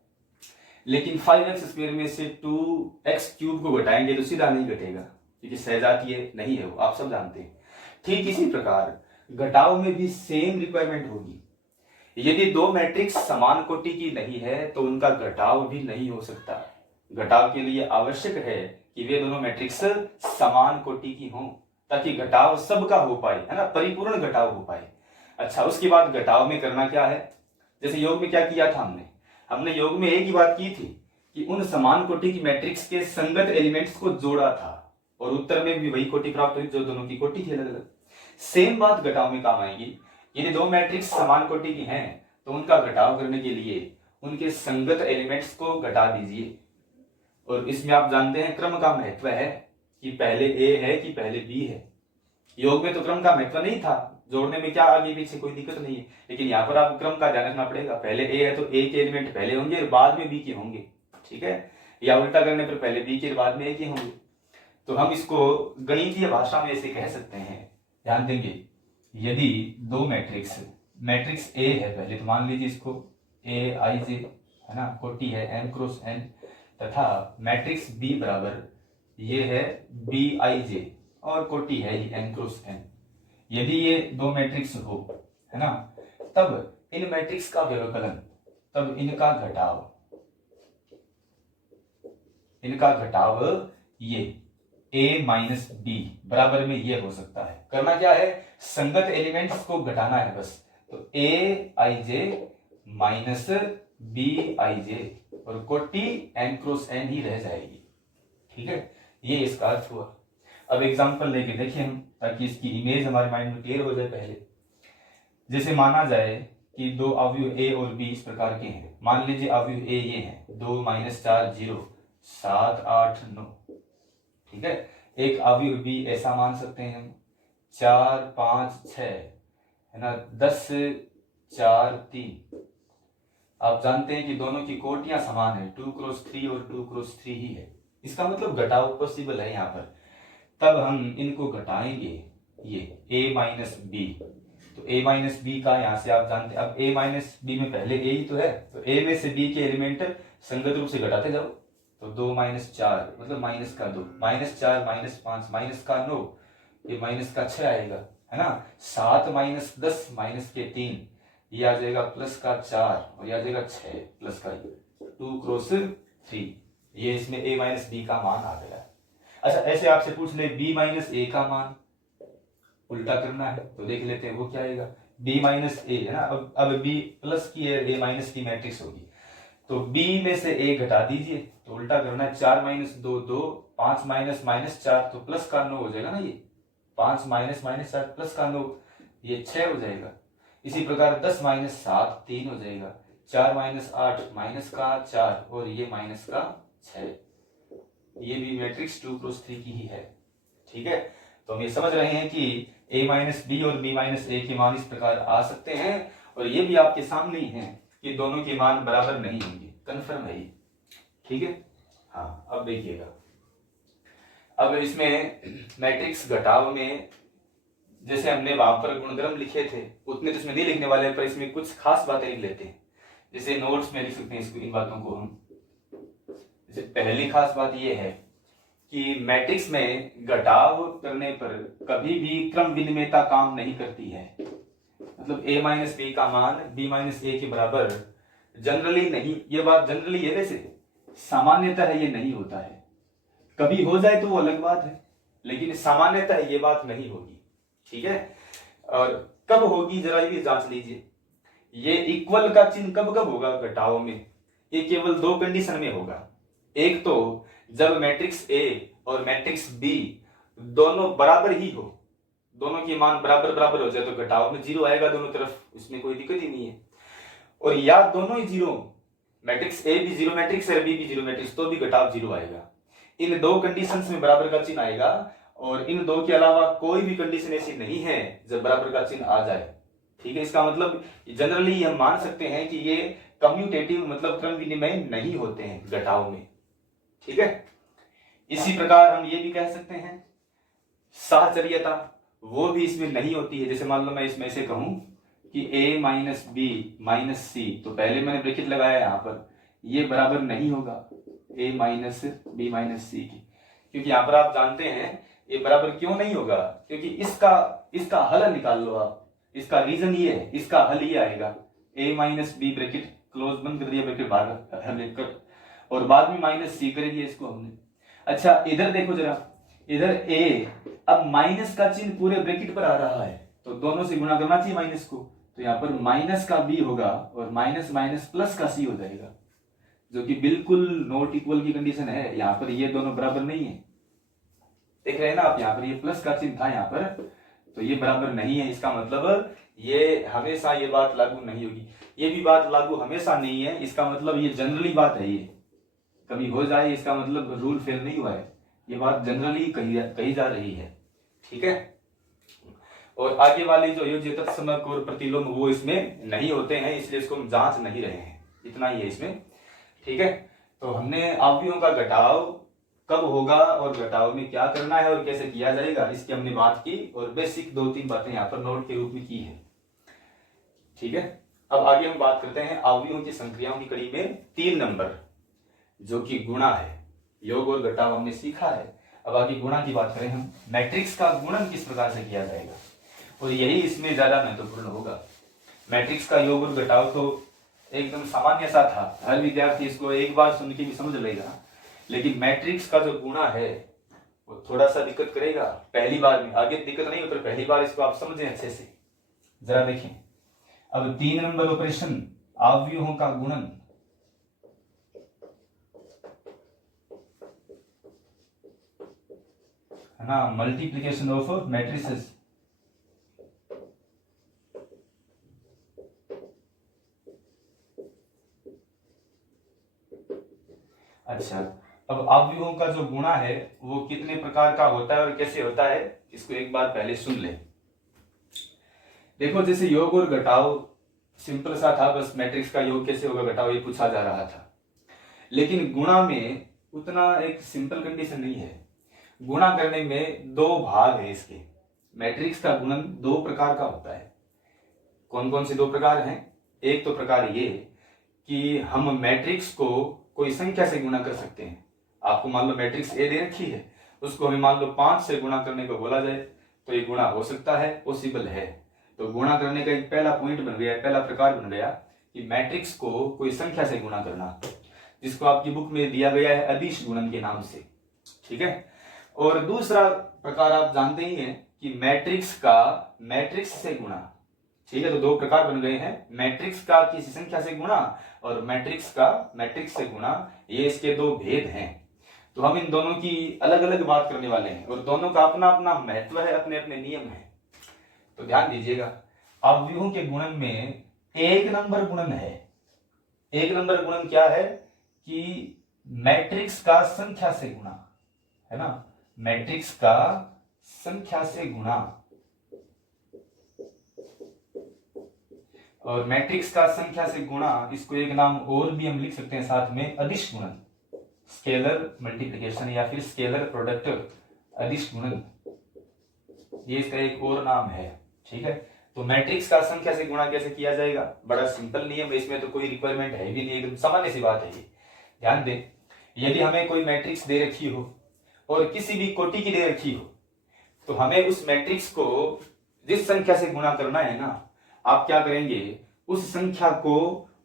लेकिन 5x स्क्वायर में से 2x क्यूब को घटाएंगे तो सीधा नहीं घटेगा, क्योंकि सहजातीय नहीं है वो, आप सब जानते हैं। ठीक इसी प्रकार घटाव में भी सेम रिक्वायरमेंट होगी। यदि 2 मैट्रिक्स समान कोटि की नहीं है तो उनका घटाव भी नहीं हो सकता। घटाव के लिए आवश्यक है कि वे दोनों मैट्रिक्स समान कोटि की हों, ताकि घटाव सबका हो पाए, है ना, परिपूर्ण घटाव हो पाए। अच्छा, उसके बाद घटाव में करना क्या है, जैसे योग में क्या किया था हमने योग में एक ही बात की थी कि उन समान कोटि की मैट्रिक्स के संगत एलिमेंट्स को जोड़ा था और उत्तर में भी वही कोटि प्राप्त हुई जो दोनों की कोटि थी अलग अलग। सेम बात घटाव में काम आएगी। यदि 2 मैट्रिक्स समान कोटि की हैं तो उनका घटाव करने के लिए उनके संगत एलिमेंट्स को घटा दीजिए। और इसमें आप जानते हैं क्रम का महत्व है कि पहले ए है कि पहले बी है। योग में तो क्रम का महत्व नहीं था, जोड़ने में क्या आगे पीछे कोई दिक्कत नहीं है, लेकिन यहाँ पर आपको क्रम का ध्यान रखना पड़ेगा। पहले ए है तो ए के एलिमेंट पहले होंगे और बाद में बी के होंगे। ठीक है, या उल्टा करने पर पहले बी के बाद में ए के होंगे। तो हम इसको गणितीय भाषा में ऐसे कह सकते हैं, ध्यान देंगे। यदि 2 मैट्रिक्स ए है पहले, तो मान लीजिए इसको ए आई जे, है ना, कोटि है m क्रॉस n, तथा मैट्रिक्स बी बराबर ये है बी आई जे और कोटि है ये n क्रॉस n। यदि ये 2 मैट्रिक्स हो, है ना, तब इन मैट्रिक्स का व्यवकलन, तब इनका घटाव ये a माइनस बी बराबर में ये हो सकता है। करना क्या है, संगत एलिमेंट्स को घटाना है बस। तो a i j minus b i j और कोटि n क्रॉस n ही रह जाएगी। ठीक है, ये इसका अर्थ हुआ। अब एग्जांपल लेके देखिए हम, ताकि इसकी इमेज हमारे माइंड में क्लियर हो जाए। पहले जैसे माना जाए कि 2 अवयव a और b इस प्रकार के हैं। मान लीजिए अवयव a ये हैं 2 - 4 0 7 8 9। ठीक है, एक अवयव b ऐसा मान सकते हैं हम 4 5 6, है ना, 10 4 3। आप जानते हैं कि दोनों की कोटियां समान है, 2 क्रॉस 3 और 2 क्रॉस 3 ही है। इसका मतलब घटाव पॉसिबल है यहाँ पर। तब हम इनको घटाएंगे, ये a माइनस बी। तो a माइनस बी का यहाँ से आप जानते हैं, अब a माइनस बी में पहले a ही तो है, तो a में से b के एलिमेंट संगत रूप से घटाते जाओ। तो 2 - 4 मतलब -2, -4 -5 -9, ये -6 आएगा, है ना। 7 - 10 -3, ये आ जाएगा +4 और ये आ जाएगा 6 2 क्रॉस 3। ये इसमें a माइनस बी का मान आ गया। अच्छा, ऐसे आपसे पूछ ले b माइनस ए का मान, उल्टा करना है तो देख लेते हैं वो क्या आएगा। बी माइनस ए है ना। अब बी प्लस की है, ए माइनस की मैट्रिक्स होगी, तो बी में से ए घटा दीजिए, तो उल्टा करना है, 4 माइनस 2 2, 5 माइनस माइनस 4 तो प्लस का 9 हो जाएगा ना, ये 5 माइनस माइनस 4 प्लस का 9, ये 6 हो जाएगा। इसी प्रकार 10 माइनस 7 3 हो जाएगा, 4 माइनस 8 माइनस का 4 और ये माइनस का 6, ये भी मैट्रिक्स 2x3 की ही है। ठीक है, तो हम ये समझ रहे हैं कि a माइनस बी और b माइनस ए के मान इस प्रकार आ सकते हैं, और ये भी आपके सामने ही है कि दोनों के मान बराबर नहीं होंगे, कन्फर्म है ये। ठीक है, हाँ अब देखिएगा, अब इसमें मैट्रिक्स घटाव में जैसे हमने वहां पर गुणधर्म लिखे थे उतने तो इसमें नहीं लिखने वाले, पर इसमें कुछ खास बातें लिख लेते हैं, जैसे नोट्स में लिख सकते हैं इसको, इन बातों को हम। जैसे पहली खास बात यह है कि मैट्रिक्स में घटाव करने पर कभी भी क्रम विनिमयता काम नहीं करती है। मतलब a माइनस बी का मान b माइनस ए के बराबर जनरली नहीं, ये बात जनरली है, वैसे सामान्यतः ये नहीं होता है, कभी हो जाए तो वो अलग बात है, लेकिन सामान्यतः ये बात नहीं होगी। ठीक है, और कब होगी जरा ये जांच लीजिए, ये इक्वल का चिन्ह कब कब होगा घटाव में, ये केवल दो कंडीशन में होगा। एक तो जब मैट्रिक्स ए और मैट्रिक्स बी दोनों बराबर ही हो, दोनों के मान बराबर बराबर हो जाए तो घटाव में 0 आएगा दोनों तरफ, इसमें कोई दिक्कत ही नहीं है। और या दोनों ही 0, मैट्रिक्स ए भी 0 मैट्रिक्स है, बी भी 0 मैट्रिक्स, तो भी घटाव 0 आएगा। इन दो कंडीशंस में बराबर का चिन्ह आएगा, और इन दो के अलावा कोई भी कंडीशन ऐसी नहीं है जब बराबर का चिन्ह आ जाए। ठीक है, इसका मतलब जनरली हम मान सकते हैं कि ये कम्यूटेटिव मतलब क्रम विनिमय नहीं होते हैं घटाव में। ठीक है, इसी प्रकार हम ये भी कह सकते हैं साहचर्यता वो भी इसमें नहीं होती है। जैसे मान लो मैं इसमें से कहूं कि a माइनस बी माइनस सी, तो पहले मैंने ब्रैकेट लगाया यहां पर, ये बराबर नहीं होगा a माइनस बी माइनस सी की, क्योंकि यहां पर आप जानते हैं ये बराबर क्यों नहीं होगा, क्योंकि इसका हल निकाल लो आप, इसका रीजन ये है, इसका हल ये आएगा a minus B bracket close बंद कर दिया, ब्रैकेट बाहर हल लेकर, और बाद में माइनस सी कर दिया इसको हमने। अच्छा इधर देखो जरा, इधर a, अब माइनस का चिन्ह पूरे ब्रैकेट पर आ रहा है तो दोनों से गुणा करना चाहिए माइनस को, तो यहाँ पर माइनस का b होगा और माइनस माइनस प्लस का c हो जाएगा, जो कि बिल्कुल नॉट इक्वल की कंडीशन है। यहाँ पर ये दोनों बराबर नहीं है, देख रहे हैं ना आप, यहाँ पर ये प्लस का चिन्ह था यहाँ पर, तो ये बराबर नहीं है। इसका मतलब ये हमेशा ये बात लागू नहीं होगी, ये भी बात लागू हमेशा नहीं है, इसका मतलब ये जनरली बात है, ये कभी हो जाए इसका मतलब रूल फेल नहीं हुआ है, ये बात जनरली कही जा रही है। ठीक है, और आगे वाले जो योज्य तत्समक और प्रतिलोम वो इसमें नहीं होते हैं, इसलिए इसको हम जांच नहीं रहे हैं, इतना ही है इसमें। ठीक है, तो हमने अवयवों का घटाव कब होगा और घटाव में क्या करना है और कैसे किया जाएगा इसकी हमने बात की, और बेसिक 2-3 बातें यहाँ पर नोट के रूप में की है। ठीक है, अब आगे हम बात करते हैं अवयवों की संक्रियाओं की कड़ी में 3 नंबर जो कि गुणा है। योग और घटाव हमने सीखा है, अब आगे गुणा की बात करें हम, मैट्रिक्स का गुणन किस प्रकार से किया जाएगा, और यही इसमें ज्यादा महत्वपूर्ण होगा। मैट्रिक्स का योग और घटाव तो एकदम सामान्य सा था, हर विद्यार्थी इसको एक बार सुन के भी समझ लेगा, लेकिन मैट्रिक्स का जो गुणा है वो थोड़ा सा दिक्कत करेगा पहली बार में, आगे दिक्कत नहीं होती, पहली बार इसको आप समझें अच्छे से। जरा देखें, अब 3 नंबर ऑपरेशन अवयवों का गुणन, है ना, मल्टीप्लीकेशन ऑफ मैट्रिसेस। अच्छा, अब अवयवों का जो गुणा है वो कितने प्रकार का होता है और कैसे होता है, इसको एक बार पहले सुन ले। देखो, जैसे योग और घटाव सिंपल सा था, बस मैट्रिक्स का योग कैसे होगा घटाव ये पूछा जा रहा था, लेकिन गुणा में उतना एक सिंपल कंडीशन नहीं है। गुणा करने में 2 भाग है इसके, मैट्रिक्स का गुणन 2 प्रकार का होता है। कौन कौन से 2 प्रकार हैं? एक तो प्रकार ये कि हम मैट्रिक्स को कोई संख्या से गुणा कर सकते हैं। आपको मान लो मैट्रिक्स ए दे रखी है, उसको हमें मान लो 5 से गुणा करने को बोला जाए तो ये गुणा हो सकता है, पॉसिबल है। तो गुणा करने का एक पहला पॉइंट बन गया, पहला प्रकार बन गया कि मैट्रिक्स को कोई संख्या से गुणा करना, जिसको आपकी बुक में दिया गया है अदिश गुणन के नाम से। ठीक है, और दूसरा प्रकार आप जानते ही हैं कि मैट्रिक्स का मैट्रिक्स से गुणा, ठीक है, तो दो प्रकार बन गए हैं, मैट्रिक्स का किसी संख्या से गुणा और मैट्रिक्स का मैट्रिक्स से गुणा, ये इसके दो भेद हैं। तो हम इन दोनों की अलग अलग बात करने वाले हैं और दोनों का अपना अपना महत्व है, अपने अपने नियम है। तो ध्यान दीजिएगा, अवयवों के गुणन में एक नंबर गुणन है। एक नंबर गुणन क्या है कि मैट्रिक्स का संख्या से गुणा, है ना, मैट्रिक्स का संख्या से गुणा। और मैट्रिक्स का संख्या से गुणा, इसको एक नाम और भी हम लिख सकते हैं साथ में, अदिश गुणन, स्केलर मल्टीप्लिकेशन या फिर स्केलर प्रोडक्ट, अदिश गुणन, ये इसका एक और नाम है। ठीक है, तो मैट्रिक्स का संख्या से गुणा कैसे किया जाएगा, बड़ा सिंपल नियम है, इसमें तो कोई रिक्वायरमेंट है भी नहीं, एकदम सामान्य सी बात है ये। ध्यान दें, यदि हमें कोई मैट्रिक्स दे रखी हो और किसी भी कोटि की दे रखी हो, तो हमें उस मैट्रिक्स को जिस संख्या से गुणा करना है ना, आप क्या करेंगे, उस संख्या को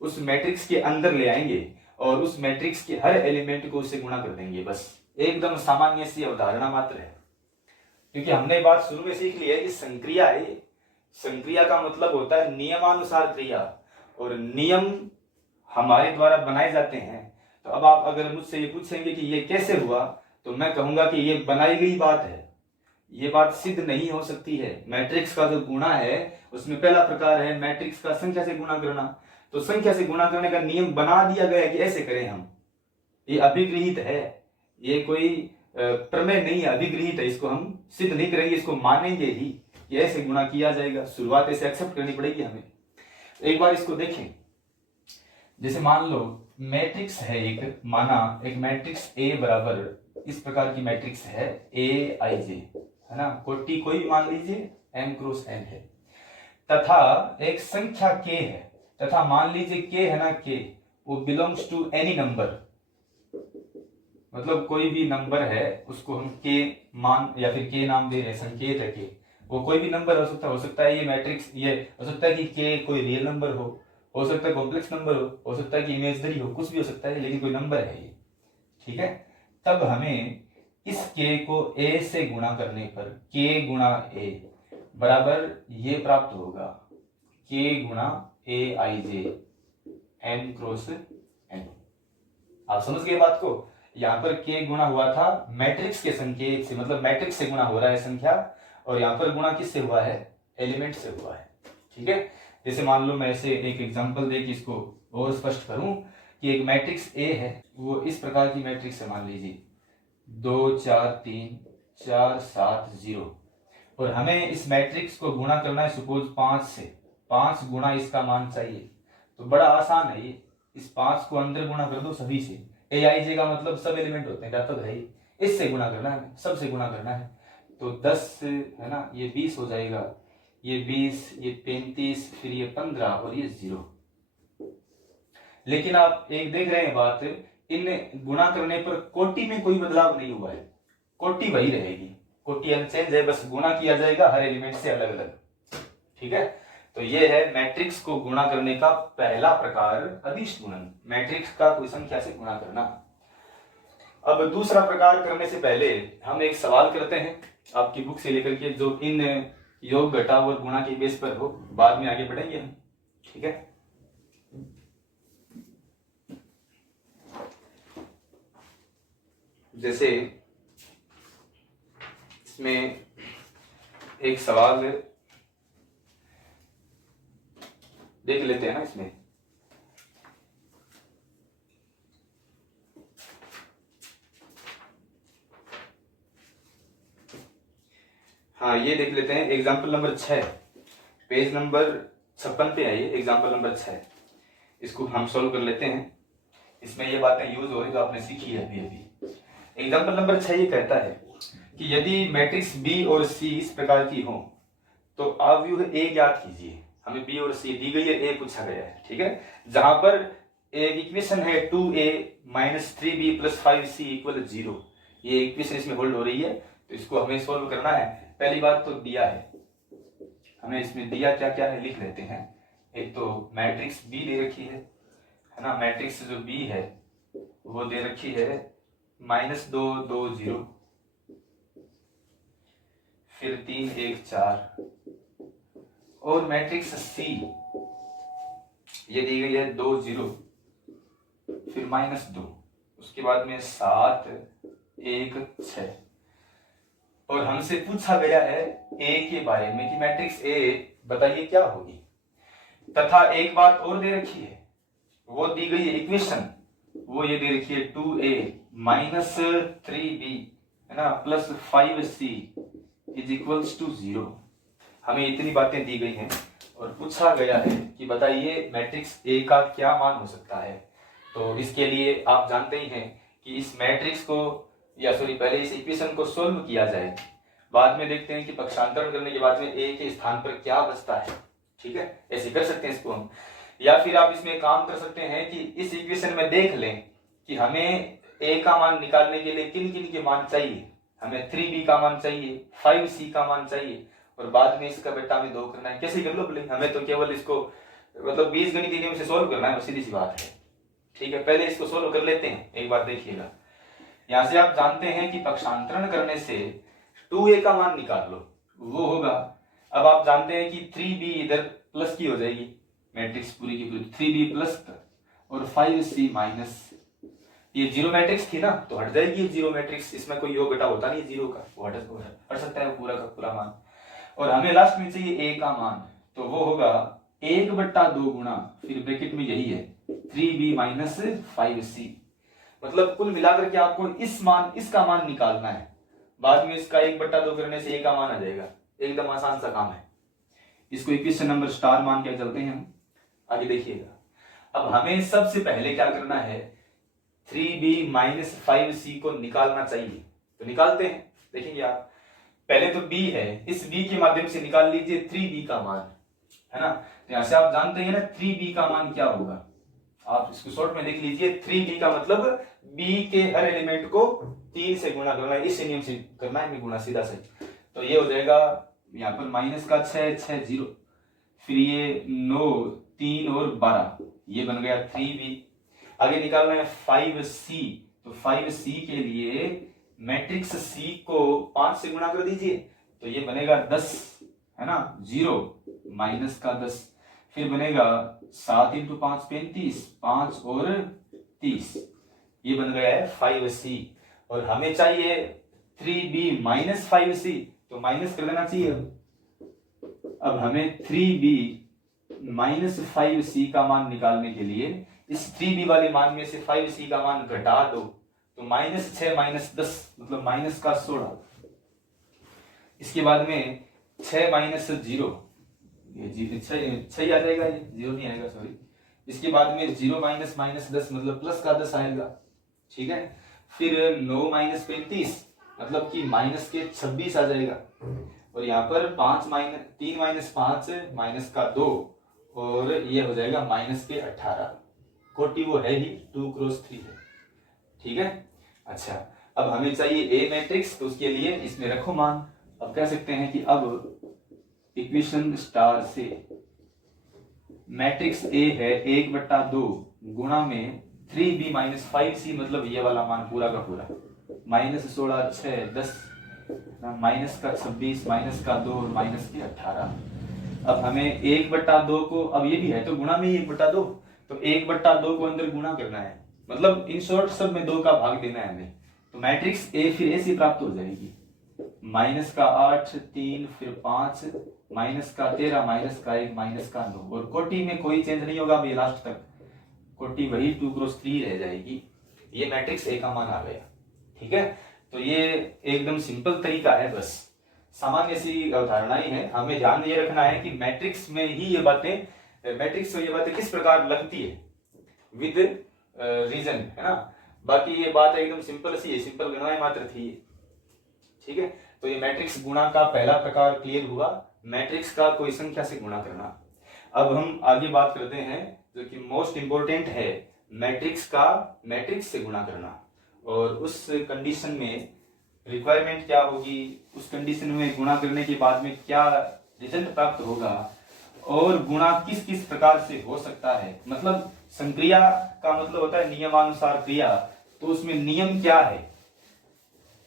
उस मैट्रिक्स के अंदर ले आएंगे और उस मैट्रिक्स के हर एलिमेंट को उससे गुणा कर देंगे। बस एकदम सामान्य सी अवधारणा मात्र है, क्योंकि हमने बात शुरू में सीख ली है कि संक्रिया है। संक्रिया का मतलब होता है नियमानुसार क्रिया, और नियम हमारे द्वारा बनाए जाते हैं। तो अब आप अगर मुझसे ये पूछेंगे कि ये कैसे हुआ, तो मैं कहूंगा कि ये बनाई गई बात है, ये बात सिद्ध नहीं हो सकती है। मैट्रिक्स का जो गुणा है उसमें पहला प्रकार है मैट्रिक्स का संख्या से गुणा करना। तो संख्या से गुणा करने का नियम बना दिया गया है कि ऐसे करें हम, ये अभिगृहित है, ये कोई प्रमेय नहीं है, अभिगृहित है, इसको हम सिद्ध नहीं करेंगे, इसको मानेंगे ही, ये ऐसे गुणा किया जाएगा। शुरुआत ऐसे एक्सेप्ट करनी पड़ेगी हमें। एक बार इसको देखें, जैसे मान लो मैट्रिक्स है एक, माना एक मैट्रिक्स ए बराबर इस प्रकार की मैट्रिक्स है ए आई जे, है ना, कोटि कोई भी मान लीजिए m क्रॉस n है, तथा एक संख्या k है, तथा मान लीजिए k है ना, k वो बिलोंग्स टू एनी नंबर, मतलब कोई भी नंबर है उसको हम k मान या फिर k नाम दे रहे हैं, संकेत है k, वो कोई भी नंबर हो सकता है ये मैट्रिक्स, ये हो सकता है कि k कोई रियल नंबर हो सकता है कॉम्प्लेक्स नंबर हो सकता है कि इमेजिनरी हो, कुछ भी हो सकता है, लेकिन कोई नंबर है ये। ठीक है, तब हमें इस k को a से गुणा करने पर k गुणा a बराबर ये प्राप्त होगा, k गुणा a i j n cross n। आप समझ गए बात को, यहाँ पर k गुणा हुआ था मैट्रिक्स के संकेत से, मतलब मैट्रिक्स से गुणा हो रहा है संख्या, और यहाँ पर गुणा किससे हुआ है, एलिमेंट से हुआ है। ठीक है, जैसे मान लो मैं ऐसे एक एग्जांपल दे कि इसको और स्पष्ट करूं कि एक मैट्रिक्स A है, वो इस प्रकार की मैट्रिक्स है, मान लीजिए 2 4 3 4 7 0, और हमें इस मैट्रिक्स को गुणा करना है सपोज 5 से, 5 गुणा इसका मान चाहिए। तो बड़ा आसान है ये, इस 5 को अंदर गुणा कर दो सभी से, ए आई जे का मतलब सब एलिमेंट होते हैं, व्यापक है, इससे गुणा करना है, सबसे गुणा करना है। तो 10 है ना, ये 20 हो जाएगा, ये 20, ये 35, फिर ये 15 और ये 0। लेकिन आप एक देख रहे हैं बात, इन गुणा करने पर कोटि में कोई बदलाव नहीं हुआ है, कोटि वही रहेगी, कोटि अनचेंज है, बस गुणा किया जाएगा हर एलिमेंट से अलग अलग। ठीक है, तो ये है मैट्रिक्स को गुणा करने का पहला प्रकार, अदिश गुणन, मैट्रिक्स का कोई संख्या से गुणा करना। अब दूसरा प्रकार करने से पहले हम एक सवाल करते हैं आपकी बुक से लेकर के, जो इन योग घटाव और गुणा के बेस पर हो, बाद में आगे बढ़ेंगे हम। ठीक है, जैसे इसमें एक सवाल देख लेते हैं ना इसमें, हाँ ये देख लेते हैं, एग्जाम्पल नंबर 6, पेज नंबर 56 पे आइए, एग्जाम्पल नंबर 6, इसको हम सॉल्व कर लेते हैं। इसमें ये बातें यूज हो रही जो आपने सीखी है अभी अभी। एग्जाम्पल नंबर 6 ये कहता है कि यदि मैट्रिक्स बी और सी इस प्रकार की हो, तो अवयव ए ज्ञात कीजिए। हमें बी और सी दी गई है, ए पूछा गया है। ठीक है, जहां पर एक इक्वेशन है 2a minus 3b plus 5c equal 0, ये इक्वेशन इसमें होल्ड हो रही है, तो इसको हमें सोल्व करना है। पहली बात तो दिया है हमें, इसमें दिया क्या क्या है लिख लेते हैं। एक तो मैट्रिक्स बी दे रखी है ना, मैट्रिक्स जो बी है वो दे रखी है -2 2 0, फिर 3 1 4, और मैट्रिक्स सी ये दी गई है 2 0 फिर -2, उसके बाद में 7 1 6, और हमसे पूछा गया है ए के बारे में कि मैट्रिक्स ए बताइए क्या होगी, तथा एक बात और दे रखी है, वो दी गई है इक्वेशन, वो ये दे रखी है 2a माइनस 3b है ना plus 5c is equals to 0। हमें इतनी बातें दी गई हैं और पूछा गया है कि बताइए मैट्रिक्स ए का क्या मान हो सकता है। तो इसके लिए आप जानते ही हैं कि इस मैट्रिक्स को पहले इस इक्वेशन को सोल्व किया जाए, बाद में देखते हैं कि पक्षांतरण करने के बाद में ए के स्थान पर क्या बचता है। ठीक है, ऐसे कर सकते हैं इसको हम, या फिर आप इसमें काम कर सकते हैं कि इस इक्वेशन में देख लें कि हमें ए का मान निकालने के लिए किन किन के मान चाहिए। हमें 3b का मान चाहिए, 5c का मान चाहिए, और बाद में इसका बेटा में 2 करना है। कैसे कर लो बोले, हमें तो केवल इसको मतलब बीजगणितीय नियम से सोल्व करना है, सीधी सी बात है। ठीक है, पहले इसको सोल्व कर लेते हैं, एक बार देखिएगा। यहां से आप जानते हैं कि पक्षांतरण करने से 2a का मान निकाल लो, वो होगा। अब आप जानते हैं कि 3b इधर प्लस की हो जाएगी, मैट्रिक्स पूरी की पूरी 3b प्लस और 5c माइनस, ये जीरो मैट्रिक्स थी ना तो हट जाएगी ये जीरो मैट्रिक्स, इसमें कोई योग घटा होता नहीं जीरो का, वो हट सकता है पूरा का पूरा मान। और हमें लास्ट में चाहिए a का मान, तो वो होगा 1/2 गुणा, फिर ब्रैकेट में यही है 3b माइनस 5c। मतलब कुल मिलाकर के आपको इसका मान निकालना है, बाद में इसका 1/2 करने से a का मान आ जाएगा। एकदम आसान सा काम है, इसको इक्वेशन नंबर स्टार मान के चलते हैं हम। आगे देखिएगा, अब हमें सबसे पहले क्या करना है, 3b माइनस 5c को निकालना चाहिए, तो निकालते हैं। देखेंगे आप, पहले तो b है, इस b के माध्यम से निकाल लीजिए 3b का मान, है ना। तो यहां से आप जानते हैं ना 3b का मान क्या होगा, आप इसको शॉर्ट में देख लीजिए। 3b का मतलब b के हर एलिमेंट को 3 से गुणा करना है, इस नियम से करना है गुणा सीधा से। तो ये हो जाएगा यहाँ पर माइनस का 6 6 0, फिर ये 9 3 और 12, ये बन गया 3b। आगे निकालना है 5c, तो 5c के लिए मैट्रिक्स c को 5 से गुणा कर दीजिए, तो ये बनेगा 10, है ना, 0 माइनस का 10, फिर बनेगा 7 × 5 35, 5 और 30, ये बन गया है 5c। और हमें चाहिए 3b माइनस 5c, तो माइनस कर देना चाहिए। अब हमें 3b माइनस 5c का मान निकालने के लिए इस 3b वाले मान में से 5c का मान घटा दो, तो -6 - 10 मतलब माइनस का 16। इसके बाद में 6 - 0, ये 6 ही आ जाएगा, ये 0 नहीं आएगा, सॉरी। इसके बाद में 0 - 10 मतलब प्लस का 10 आएगा, ठीक है। फिर 9 - 35 मतलब कि माइनस के 26 आ जाएगा, और यहाँ पर 3 - 5 माइनस का 2, और ये हो जाएगा माइनस के 18। कोटि वो है ही 2 × 3 है, ठीक है। अच्छा, अब हमें चाहिए ए मैट्रिक्स, तो उसके लिए इसमें रखो मान। अब कह सकते हैं कि अब इक्वेशन स्टार से मैट्रिक्स ए है 1/2 गुणा में 3b - 5c मतलब ये वाला मान पूरा का पूरा, -16 6 10 माइनस का 26 माइनस का 2 और माइनस के 18। अब हमें 1/2 को, अब ये भी है तो गुणा में 1/2, तो 1/2 को अंदर गुणा करना है, मतलब इन शॉर्ट सब में 2 का भाग देना है हमें। तो मैट्रिक्स ए फिर ऐसी प्राप्त हो जाएगी, माइनस का 8 3 फिर 5 माइनस का 13 माइनस का 1 माइनस का 9, और कोटि में कोई चेंज नहीं होगा अभी लास्ट तक, कोटि वही 2 × 3 रह जाएगी। ये मैट्रिक्स ए का मान आ गया, ठीक है। तो ये एकदम सिंपल तरीका है, बस सामान्य सी अवधारणाएं हैं। हमें ध्यान ये रखना है कि मैट्रिक्स में ये बातें किस प्रकार लगती है विद रीजन, है ना। बाकी ये बात एकदम सिंपल सी है, सिंपल गणनाएं मात्र थी, ठीक है। तो ये मैट्रिक्स गुणा का पहला प्रकार क्लियर हुआ, मैट्रिक्स का कोई संख्या से गुणा करना। अब हम आगे बात करते हैं जो कि मोस्ट इंपोर्टेंट है, मैट्रिक्स का मैट्रिक्स से गुणा करना, और उस कंडीशन में रिक्वायरमेंट क्या होगी, उस कंडीशन में गुणा करने के बाद में क्या रिजल्ट प्राप्त होगा, और गुणा किस किस प्रकार से हो सकता है। मतलब संक्रिया का मतलब होता है नियमानुसार क्रिया, तो उसमें नियम क्या है,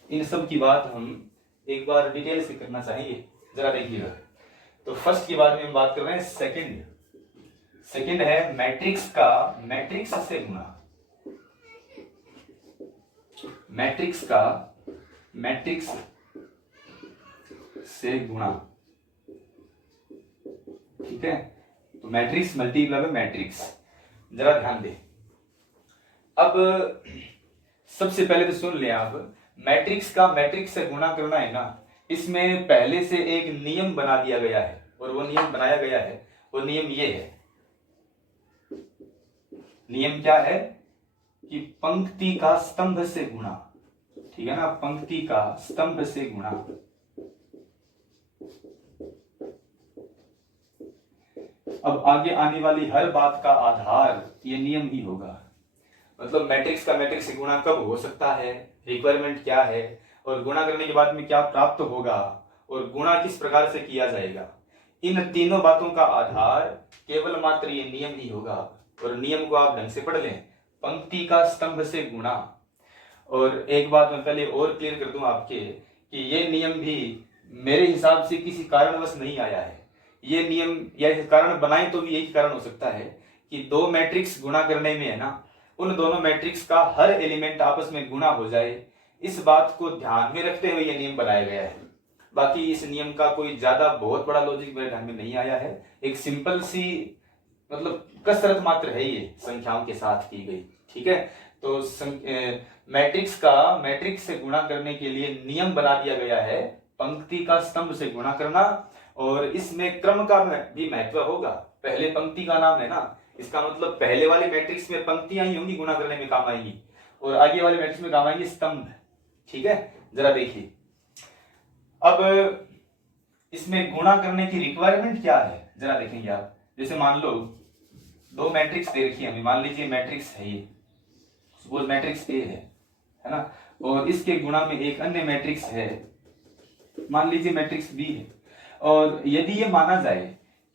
इन सब की बात हम एक बार डिटेल से करना चाहिए। जरा देखिएगा, तो फर्स्ट के बाद में हम बात कर रहे हैं सेकंड। सेकंड है मैट्रिक्स का मैट्रिक्स से गुणा। मैट्रिक्स का मैट्रिक्स से गुणा, ठीक है। तो मैट्रिक्स मल्टीप्लाई बाय मैट्रिक्स, जरा ध्यान दें। अब सबसे पहले तो सुन लें आप, मैट्रिक्स का मैट्रिक्स से गुणा करना है ना, इसमें पहले से एक नियम बना दिया गया है, और वो नियम बनाया गया है, वो नियम ये है। नियम क्या है कि पंक्ति का स्तंभ से गुणा, ठीक है ना, पंक्ति का स्तंभ से गुणा। अब आगे आने वाली हर बात का आधार ये नियम ही होगा। मतलब मैट्रिक्स का मैट्रिक्स से गुणा कब हो सकता है, रिक्वायरमेंट क्या है, और गुणा करने के बाद में क्या प्राप्त होगा, और गुणा किस प्रकार से किया जाएगा, इन तीनों बातों का आधार केवल मात्र ये नियम ही होगा। और नियम को आप ढंग से पढ़ लें, पंक्ति का स्तंभ से गुणा। और एक बात मैं पहले और क्लियर कर दूं आपके, कि ये नियम भी मेरे हिसाब से किसी कारणवश नहीं आया है। ये नियम या कारण बनाए तो भी यही कारण हो सकता है कि दो मैट्रिक्स गुणा करने में है ना, उन दोनों मैट्रिक्स का हर एलिमेंट आपस में गुणा हो जाए, इस बात को ध्यान में रखते हुए यह नियम बनाया गया है। बाकी इस नियम का कोई ज्यादा बहुत बड़ा लॉजिक मेरे ध्यान में नहीं आया है। एक सिंपल सी मतलब कसरत मात्र है ये, संख्याओं के साथ की गई, ठीक है। तो मैट्रिक्स का मैट्रिक्स से गुणा करने के लिए नियम बना दिया गया है, पंक्ति का स्तंभ से गुणा करना, और इसमें क्रम का भी महत्व होगा। पहले पंक्ति का नाम है ना, इसका मतलब पहले वाले मैट्रिक्स में पंक्तियां ही होंगी, गुणा करने में काम आएंगी, और आगे वाले मैट्रिक्स में काम आएंगे स्तंभ, ठीक है। जरा देखिए, अब इसमें गुणा करने की रिक्वायरमेंट क्या है, जरा देखेंगे आप। जैसे मान लो दो मैट्रिक्स दे रखी है हमें, मान लीजिए मैट्रिक्स है ये, सपोज मैट्रिक्स ए है ना, और इसके गुणा में एक अन्य मैट्रिक्स है, मान लीजिए मैट्रिक्स बी है। और यदि ये माना जाए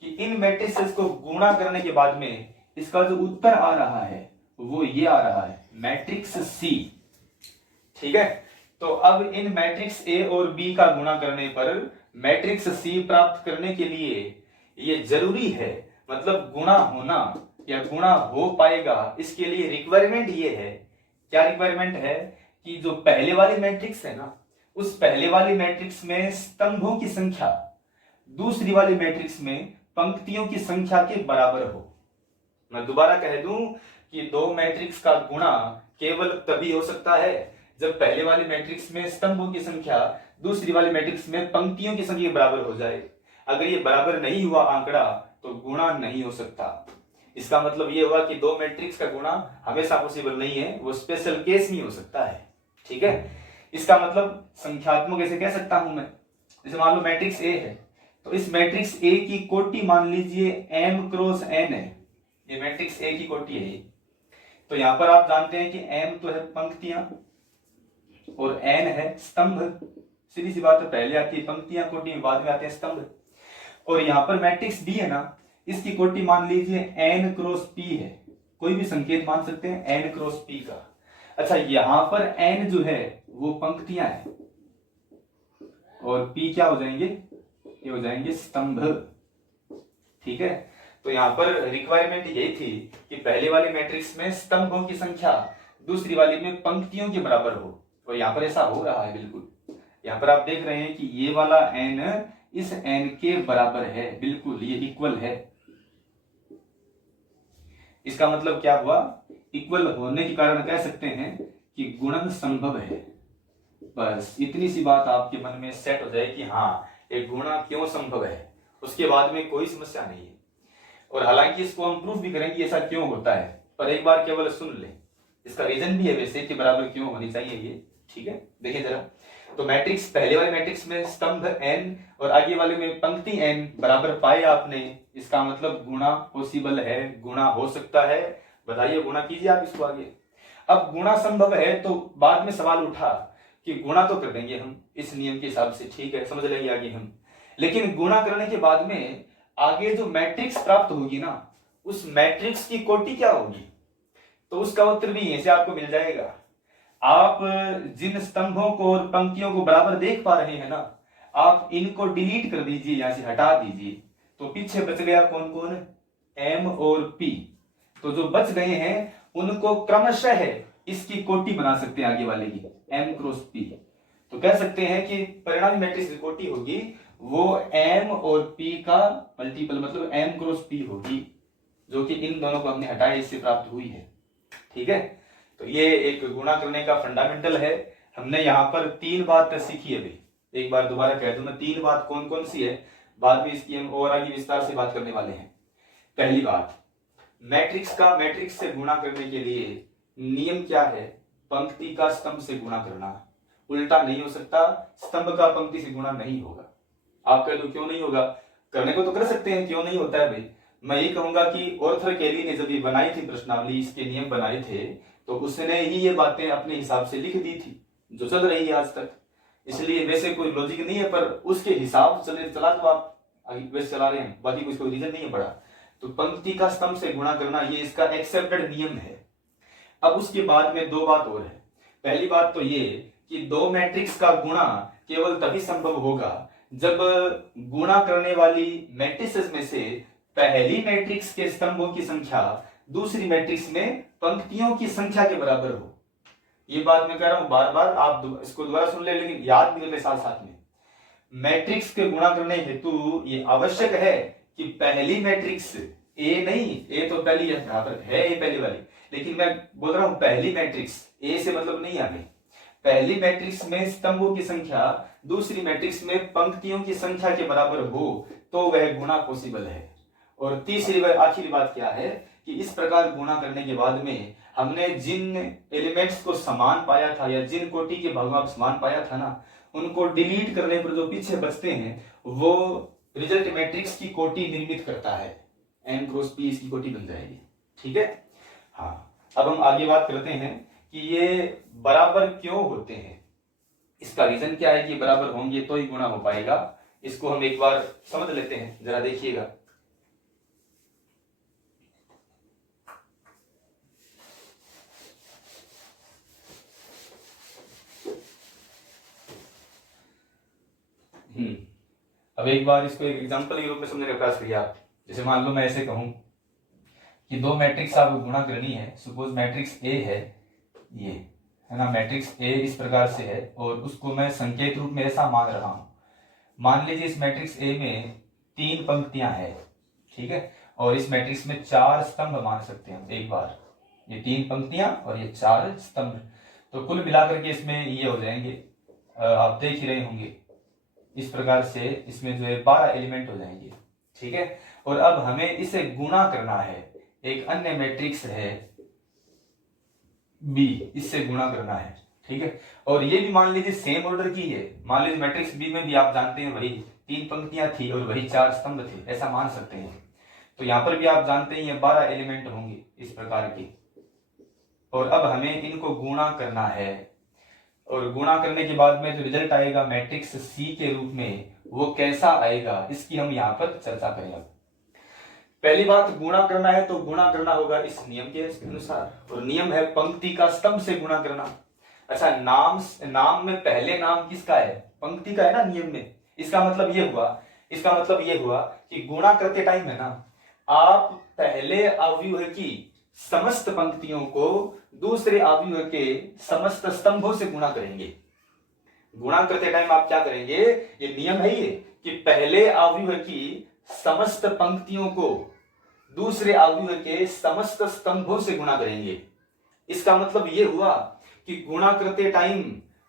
कि इन मैट्रिसेस को गुणा करने के बाद में इसका जो उत्तर आ रहा है वो ये आ रहा है, मैट्रिक्स सी, ठीक है। तो अब इन मैट्रिक्स ए और बी का गुणा करने पर मैट्रिक्स सी प्राप्त करने के लिए ये जरूरी है, मतलब गुणा होना या गुणा हो पाएगा, इसके लिए रिक्वायरमेंट ये है। क्या रिक्वायरमेंट है कि जो पहले वाली मैट्रिक्स है ना, उस पहले वाली मैट्रिक्स में स्तंभों की संख्या दूसरी वाली मैट्रिक्स में पंक्तियों की संख्या के बराबर हो। मैं दोबारा कह दूं कि दो मैट्रिक्स का गुणा केवल तभी हो सकता है जब पहले वाली मैट्रिक्स में स्तंभों की संख्या दूसरी वाली मैट्रिक्स में पंक्तियों की संख्या के बराबर हो जाए। अगर ये बराबर नहीं हुआ आंकड़ा तो गुणा नहीं हो सकता। इसका मतलब ये हुआ कि दो मैट्रिक्स का गुणा हमेशा पॉसिबल नहीं है, वो स्पेशल केस में हो सकता है, ठीक है। इसका मतलब संख्यात्मक ऐसे कह सकता हूं मैं, जैसे मान लो मैट्रिक्स ए है, तो इस मैट्रिक्स ए की कोटि मान लीजिए m क्रॉस n है, ये मैट्रिक्स ए की कोटि है। तो यहां पर आप जानते हैं कि m तो है पंक्तियां और n है स्तंभ, सीधी सी बात है, पहले आती है पंक्तियां कोटि में, बाद में आते हैं स्तंभ। और यहाँ पर मैट्रिक्स बी है ना, इसकी कोटि मान लीजिए n क्रॉस p है, कोई भी संकेत मान सकते हैं n क्रॉस p का। अच्छा, यहाँ पर n जो है वो पंक्तियां है और p क्या हो जाएंगे, ये हो जाएंगे स्तंभ, ठीक है। तो यहाँ पर रिक्वायरमेंट यही थी कि पहले वाली मैट्रिक्स में स्तंभों की संख्या दूसरी वाली में पंक्तियों के बराबर हो, और यहाँ पर ऐसा हो रहा है बिल्कुल। यहाँ पर आप देख रहे हैं कि ये वाला n इस n के बराबर है, बिल्कुल ये इक्वल है। इसका मतलब क्या हुआ, इक्वल होने के कारण कह सकते हैं कि गुणन संभव है। बस इतनी सी बात आपके मन में सेट हो जाए कि हाँ एक गुणा क्यों संभव है, उसके बाद में कोई समस्या नहीं है। और हालांकि इसको हम प्रूफ भी करेंगे ऐसा क्यों होता है, पर एक बार केवल सुन ले, इसका रीजन भी है वैसे कि बराबर क्यों होनी चाहिए ये, ठीक है। देखिए जरा, तो मैट्रिक्स पहले वाले मैट्रिक्स में स्तंभ n और आगे वाले में पंक्ति n बराबर पाए आपने, इसका मतलब गुणा पॉसिबल है, गुणा हो सकता है। बताइए, गुणा कीजिए आप इसको आगे। अब गुणा संभव है तो बाद में सवाल उठा कि गुणा तो कर देंगे हम इस नियम के हिसाब से, ठीक है, समझ लेंगे आगे हम, लेकिन गुणा करने के बाद में आगे जो मैट्रिक्स प्राप्त होगी ना, उस मैट्रिक्स की कोटि क्या होगी, तो उसका उत्तर भी यहीं से आपको मिल जाएगा। आप जिन स्तंभों को और पंक्तियों को बराबर देख पा रहे हैं ना, आप इनको डिलीट कर दीजिए, यहां से हटा दीजिए, तो पीछे बच गया कौन कौन, m और p। तो जो बच गए हैं उनको क्रमशः इसकी कोटि बना सकते हैं आगे वाले की, m क्रॉस p। तो कह सकते हैं कि परिणामी मैट्रिक्स की कोटि होगी वो m और p का मल्टीपल, मतलब m क्रॉस p होगी, जो कि इन दोनों को हमने हटाया इससे प्राप्त हुई है। ठीक है, तो ये एक गुणा करने का फंडामेंटल है। हमने यहाँ पर 3 बात सीखी है। अभी एक बार दोबारा कह दूं मैं, 3 बात कौन कौन सी है, बाद में इसकी हम और आगे विस्तार से बात करने वाले हैं। पहली बात, मैट्रिक्स से गुणा करने के लिए नियम क्या है, पंक्ति का स्तंभ से गुणा करना, उल्टा नहीं हो सकता, स्तंभ का पंक्ति से गुणा नहीं होगा। आप कह दो क्यों नहीं होगा, करने को तो कर सकते हैं, क्यों नहीं होता है भाई। मैं ये कहूंगा कि ऑर्थर केली ने जब ये बनाई थी प्रश्नावली, इसके नियम बनाए थे, तो उसने ही ये बातें अपने हिसाब से लिख दी थी जो चल रही है आज तक। इसलिए वैसे कोई लॉजिक नहीं है, पर उसके हिसाब चला तो आप वैसे चला रहे हैं, बाकी कोई रीजन नहीं है बड़ा। तो पंक्ति का स्तंभ से गुणा करना ये इसका एक्सेप्टेड नियम है। अब उसके बाद में 2 बात और है। पहली बात तो ये कि 2 मैट्रिक्स का गुणा केवल तभी संभव होगा जब गुणा करने वाली मैट्रिसेस में से पहली मैट्रिक्स के स्तंभों की संख्या दूसरी मैट्रिक्स में पंक्तियों की संख्या के बराबर हो। ये बात मैं कह रहा हूं बार बार, आप इसको दोबारा सुन ले, लेकिन याद भी कर ले साथ साथ में। मैट्रिक्स के गुणा करने हेतु ये आवश्यक है कि पहली मैट्रिक्स ए नहीं, ए तो पहली यहां पर है, ए पहली वाली, लेकिन मैं बोल रहा हूं पहली मैट्रिक्स, ए से मतलब नहीं आगे, पहली मैट्रिक्स में स्तंभों की संख्या दूसरी मैट्रिक्स में पंक्तियों की संख्या के बराबर हो तो वह गुणा पॉसिबल है। और तीसरी आखिरी बात क्या है कि इस प्रकार गुणा करने के बाद में हमने जिन एलिमेंट्स को समान पाया था या जिन कोटि के भागों में समान पाया था ना, उनको डिलीट करने पर जो पीछे बचते हैं वो रिजल्ट मैट्रिक्स की कोटि निर्मित करता है, n क्रॉस p इसकी कोटि बन जाएगी। ठीक है, हाँ। अब हम आगे बात करते हैं कि ये बराबर क्यों होते हैं, इसका रीजन क्या है कि बराबर होंगे तो ही गुणा हो पाएगा। इसको हम एक बार समझ लेते हैं, जरा देखिएगा। अब एक बार इसको एक एग्जांपल के रूप में समझने का प्रयास करिए आप। जैसे मान लो मैं ऐसे कहूं कि 2 मैट्रिक्स आपको गुणा करनी है। सपोज मैट्रिक्स ए है, ये है ना, मैट्रिक्स ए इस प्रकार से है और उसको मैं संकेत रूप में ऐसा मान रहा हूं। मान लीजिए इस मैट्रिक्स ए में 3 पंक्तियां हैं, ठीक है, और इस मैट्रिक्स में 4 स्तंभ मान सकते हैं एक बार, ये 3 पंक्तियां और ये 4 स्तंभ। तो कुल मिलाकर के इसमें ये हो जाएंगे, आप देख ही रहे होंगे इस प्रकार से, इसमें जो है 12 एलिमेंट हो जाएंगे। ठीक है, और अब हमें इसे गुणा करना है, एक अन्य मैट्रिक्स है बी, इससे गुणा करना है। ठीक है, और ये भी मान लीजिए सेम ऑर्डर की है। मान लीजिए मैट्रिक्स बी में भी आप जानते हैं वही 3 पंक्तियां थी और वही 4 स्तंभ थे, ऐसा मान सकते हैं। तो यहां पर भी आप जानते हैं 12 एलिमेंट होंगे इस प्रकार के, और अब हमें इनको गुणा करना है। और गुणा करने के बाद में जो रिजल्ट आएगा मैट्रिक्स सी के रूप में, वो कैसा आएगा इसकी हम यहाँ पर चर्चा करें। अब पहली बात, गुणा करना है तो गुणा करना होगा इस नियम के अनुसार, और नियम है पंक्ति का स्तंभ से गुणा करना। अच्छा, नाम में पहले नाम किसका है, पंक्ति का है ना नियम में। इसका मतलब ये हुआ कि गुणा करते टाइम है ना, आप पहले अवयव की समस्त पंक्तियों को दूसरे अवयव के समस्त स्तंभों से गुणा करेंगे। गुणा करते टाइम आप क्या करेंगे, ये नियम है ये कि पहले अवयव की समस्त पंक्तियों को दूसरे अवयव के समस्त स्तंभों से गुणा करेंगे। इसका मतलब ये हुआ कि गुणा करते टाइम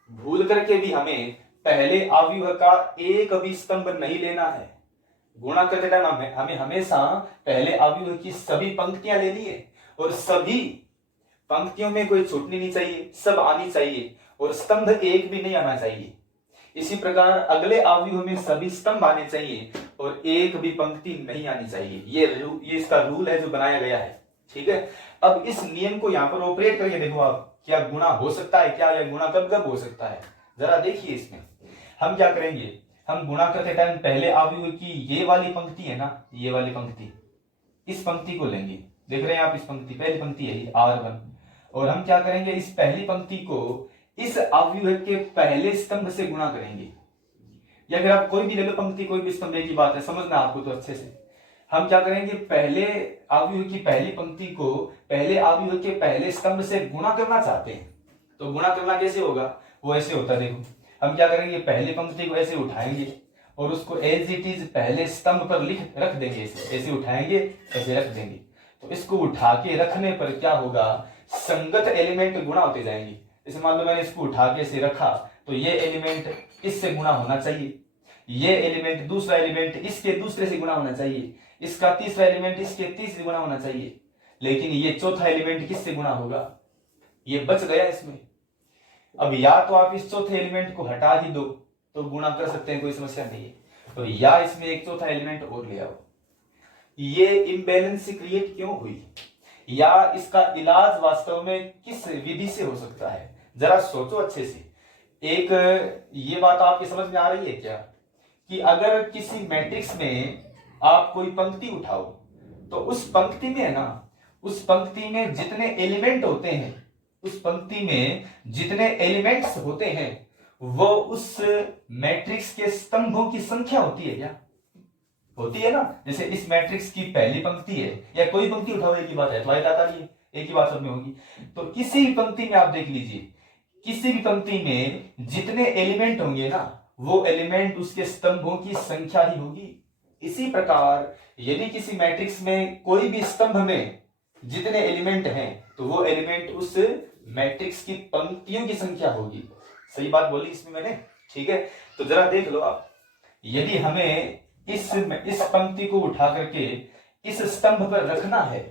भूल करके भी हमें पहले अवयव का एक भी स्तंभ नहीं लेना है। गुणा करते टाइम हमें हमेशा पहले अवयव की सभी पंक्तियां लेनी है, और सभी पंक्तियों में कोई छूटनी नहीं चाहिए, सब आनी चाहिए, और स्तंभ एक भी नहीं आना चाहिए। इसी प्रकार अगले अवयव में सभी स्तंभ आने चाहिए और एक भी पंक्ति नहीं आनी चाहिए। ये इसका रूल है जो बनाया गया है। ठीक है, अब इस नियम को यहाँ पर ऑपरेट करके देखो आप, क्या गुणा हो सकता है, क्या यह गुणा कब कब हो सकता है, जरा देखिए। इसमें हम क्या करेंगे, हम गुणा करते टाइम पहले अवयव की ये वाली पंक्ति है ना, ये वाली पंक्ति, इस पंक्ति को लेंगे। देख रहे हैं आप, इस पंक्ति पहली पंक्ति है R1, और हम क्या करेंगे, इस पहली पंक्ति को इस अवयव के पहले स्तंभ से गुणा करेंगे। या फिर आप कोई भी ले लो पंक्ति, कोई भी स्तंभ, की बात है, समझना आपको तो अच्छे से। हम क्या करेंगे, पहले अवयव की पहली पंक्ति को पहले अवयव के पहले स्तंभ से गुणा करना चाहते हैं। तो गुणा करना कैसे होगा, वो ऐसे होता है, देखो हम क्या करेंगे, पहली पंक्ति को ऐसे उठाएंगे और उसको एज इट इज पहले स्तंभ पर रख देंगे, ऐसे उठाएंगे, ऐसे रख देंगे। तो इसको उठा के रखने पर क्या होगा, संगत एलिमेंट गुणा होते जाएंगे। जैसे मान लो मैंने इसको उठा के ऐसे रखा, तो ये एलिमेंट इससे गुणा होना चाहिए, ये एलिमेंट दूसरा एलिमेंट इसके दूसरे से गुणा होना चाहिए, इसका तीसरा एलिमेंट इसके तीसरे गुणा होना चाहिए। लेकिन ये चौथा एलिमेंट किससे गुणा होगा, ये बच गया इसमें। अब या तो आप इस चौथे एलिमेंट को हटा ही दो तो गुणा कर सकते हैं, कोई समस्या नहीं है, तो या इसमें एक चौथा एलिमेंट और ले आओ। ये इम्बैलेंस क्रिएट क्यों हुई, या इसका इलाज वास्तव में किस विधि से हो सकता है, जरा सोचो अच्छे से। एक ये बात आपकी समझ में आ रही है क्या, कि अगर किसी मैट्रिक्स में आप कोई पंक्ति उठाओ तो उस पंक्ति में है ना, उस पंक्ति में जितने एलिमेंट होते हैं, उस पंक्ति में जितने एलिमेंट्स होते हैं वो उस मैट्रिक्स के स्तंभों की संख्या होती है क्या, होती है ना। जैसे इस मैट्रिक्स की पहली पंक्ति है, या कोई पंक्ति उठाओ, एक ही बात है, तो आयत आ रही है, एक ही बात सब में होगी। तो किसी भी पंक्ति में आप देख लीजिए, किसी भी पंक्ति में जितने एलिमेंट होंगे ना, वो एलिमेंट उसके स्तंभों की संख्या ही होगी। इसी प्रकार यदि किसी मैट्रिक्स में कोई भी स्तंभ में जितने एलिमेंट हैं तो वो एलिमेंट उस मैट्रिक्स की पंक्तियों की संख्या होगी। सही बात बोली इसमें मैंने, ठीक है। तो जरा देख लो आप, यदि हमें इस पंक्ति को उठा करके इस स्तंभ पर रखना है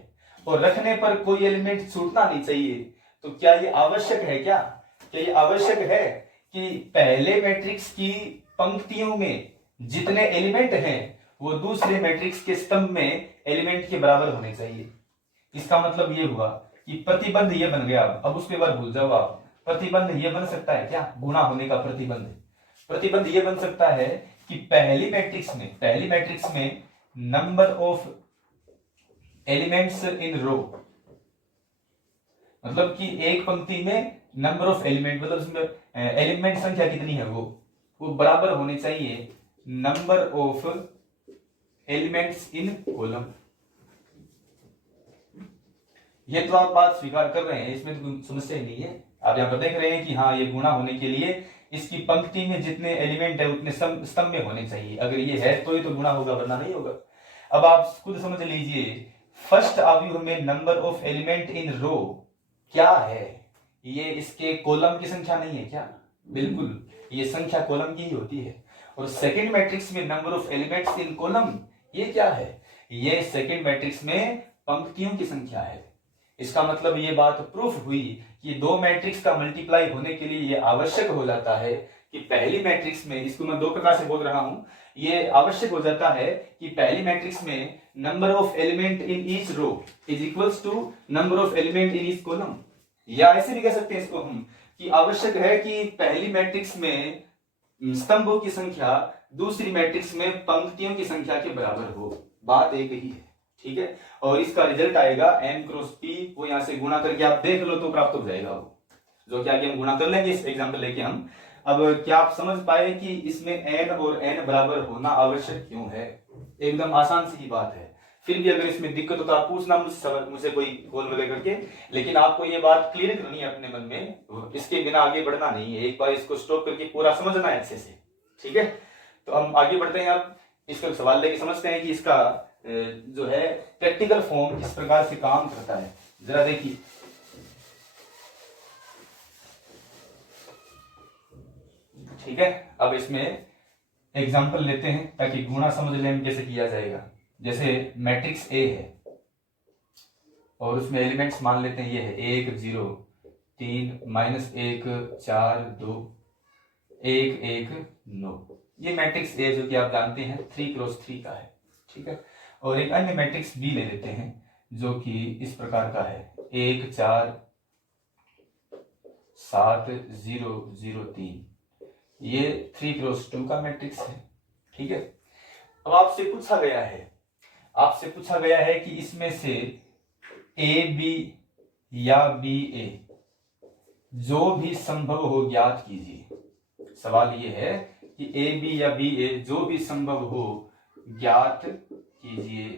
और रखने पर कोई एलिमेंट छूटना नहीं चाहिए, तो क्या ये आवश्यक है, क्या ये आवश्यक है कि पहले मैट्रिक्स की पंक्तियों में जितने एलिमेंट हैं वो दूसरे मैट्रिक्स के स्तंभ में एलिमेंट के बराबर होने चाहिए। इसका मतलब ये हुआ कि प्रतिबंध ये बन गया। अब उसके बाद भूल जाओ आप, प्रतिबंध ये बन सकता है क्या, गुणा होने का प्रतिबंध। प्रतिबंध ये बन सकता है कि पहली मैट्रिक्स में नंबर ऑफ एलिमेंट्स इन रो, मतलब कि एक पंक्ति में नंबर ऑफ एलिमेंट, मतलब उसमें एलिमेंट संख्या कितनी है वो बराबर होनी चाहिए number of elements in column. ये तो आप बात स्वीकार कर रहे हैं, इसमें तो कोई समस्या ही नहीं है। आप यहाँ पर देख रहे हैं कि हाँ, ये गुणा होने के लिए इसकी पंक्ति में जितने एलिमेंट है उतने स्तंभ में होने चाहिए। अगर ये है तो ही तो गुणा होगा, वरना नहीं होगा। अब आप खुद समझ लीजिए, फर्स्ट अवयव में नंबर ऑफ एलिमेंट इन रो क्या है, ये इसके कॉलम की संख्या नहीं है क्या, बिल्कुल ये संख्या कॉलम की ही होती है। और सेकंड मैट्रिक्स में number of elements in column, ये क्या है, ये सेकंड मैट्रिक्स में पंक्तियों की संख्या है। इसका मतलब ये बात प्रूफ हुई कि दो मैट्रिक्स का मल्टीप्लाई होने के लिए ये आवश्यक हो जाता है कि पहली मैट्रिक्स में, इसको मैं दो प्रकार से बोल रहा हूं, ये आवश्यक हो जाता है कि पहली मैट्रिक्स में number of element in each row is equals to number of element in each column. या ऐसे भी कह सकते हैं इसको हम कि आवश्यक है कि पहली मैट्रिक्स में स्तंभों की संख्या दूसरी मैट्रिक्स में पंक्तियों की संख्या के बराबर हो। बात एक ही है, ठीक है। और इसका रिजल्ट आएगा n क्रॉस p, वो यहां से गुणा करके आप देख लो तो प्राप्त हो जाएगा वो, जो कि आगे हम गुणा कर लेंगे इस एग्जांपल लेके हम। अब क्या आप समझ पाए कि इसमें n और n बराबर होना आवश्यक क्यों है, एकदम आसान सी ही बात है। फिर भी अगर इसमें दिक्कत हो तो आप पूछना मुझसे कोई कॉल वगैरह करके, लेकिन आपको ये बात क्लियर करनी है अपने मन में, इसके बिना आगे बढ़ना नहीं है। एक बार इसको स्टॉप करके पूरा समझना है अच्छे से, ठीक है। तो हम आगे बढ़ते हैं, अब इसका सवाल लेके समझते हैं कि इसका जो है प्रैक्टिकल फॉर्म किस प्रकार से काम करता है। जरा देखिए, ठीक है। अब इसमें एग्जांपल लेते हैं ताकि गुणा समझ लें कैसे किया जाएगा। जैसे मैट्रिक्स ए है और उसमें एलिमेंट्स मान लेते हैं, ये है 1 0 3 -1 4 2 1 1 9। ये मैट्रिक्स ए जो कि आप जानते हैं 3 क्रॉस 3 का है, ठीक है। और एक अन्य मैट्रिक्स बी ले लेते हैं जो कि इस प्रकार का है 1 4 7 0 0 3। ये 3 क्रॉस 2 का मैट्रिक्स है, ठीक है। अब आपसे पूछा गया है कि इसमें से ए बी या बी ए जो भी संभव हो ज्ञात कीजिए। सवाल ये है कि ए बी या बी ए जो भी संभव हो ज्ञात कीजिए।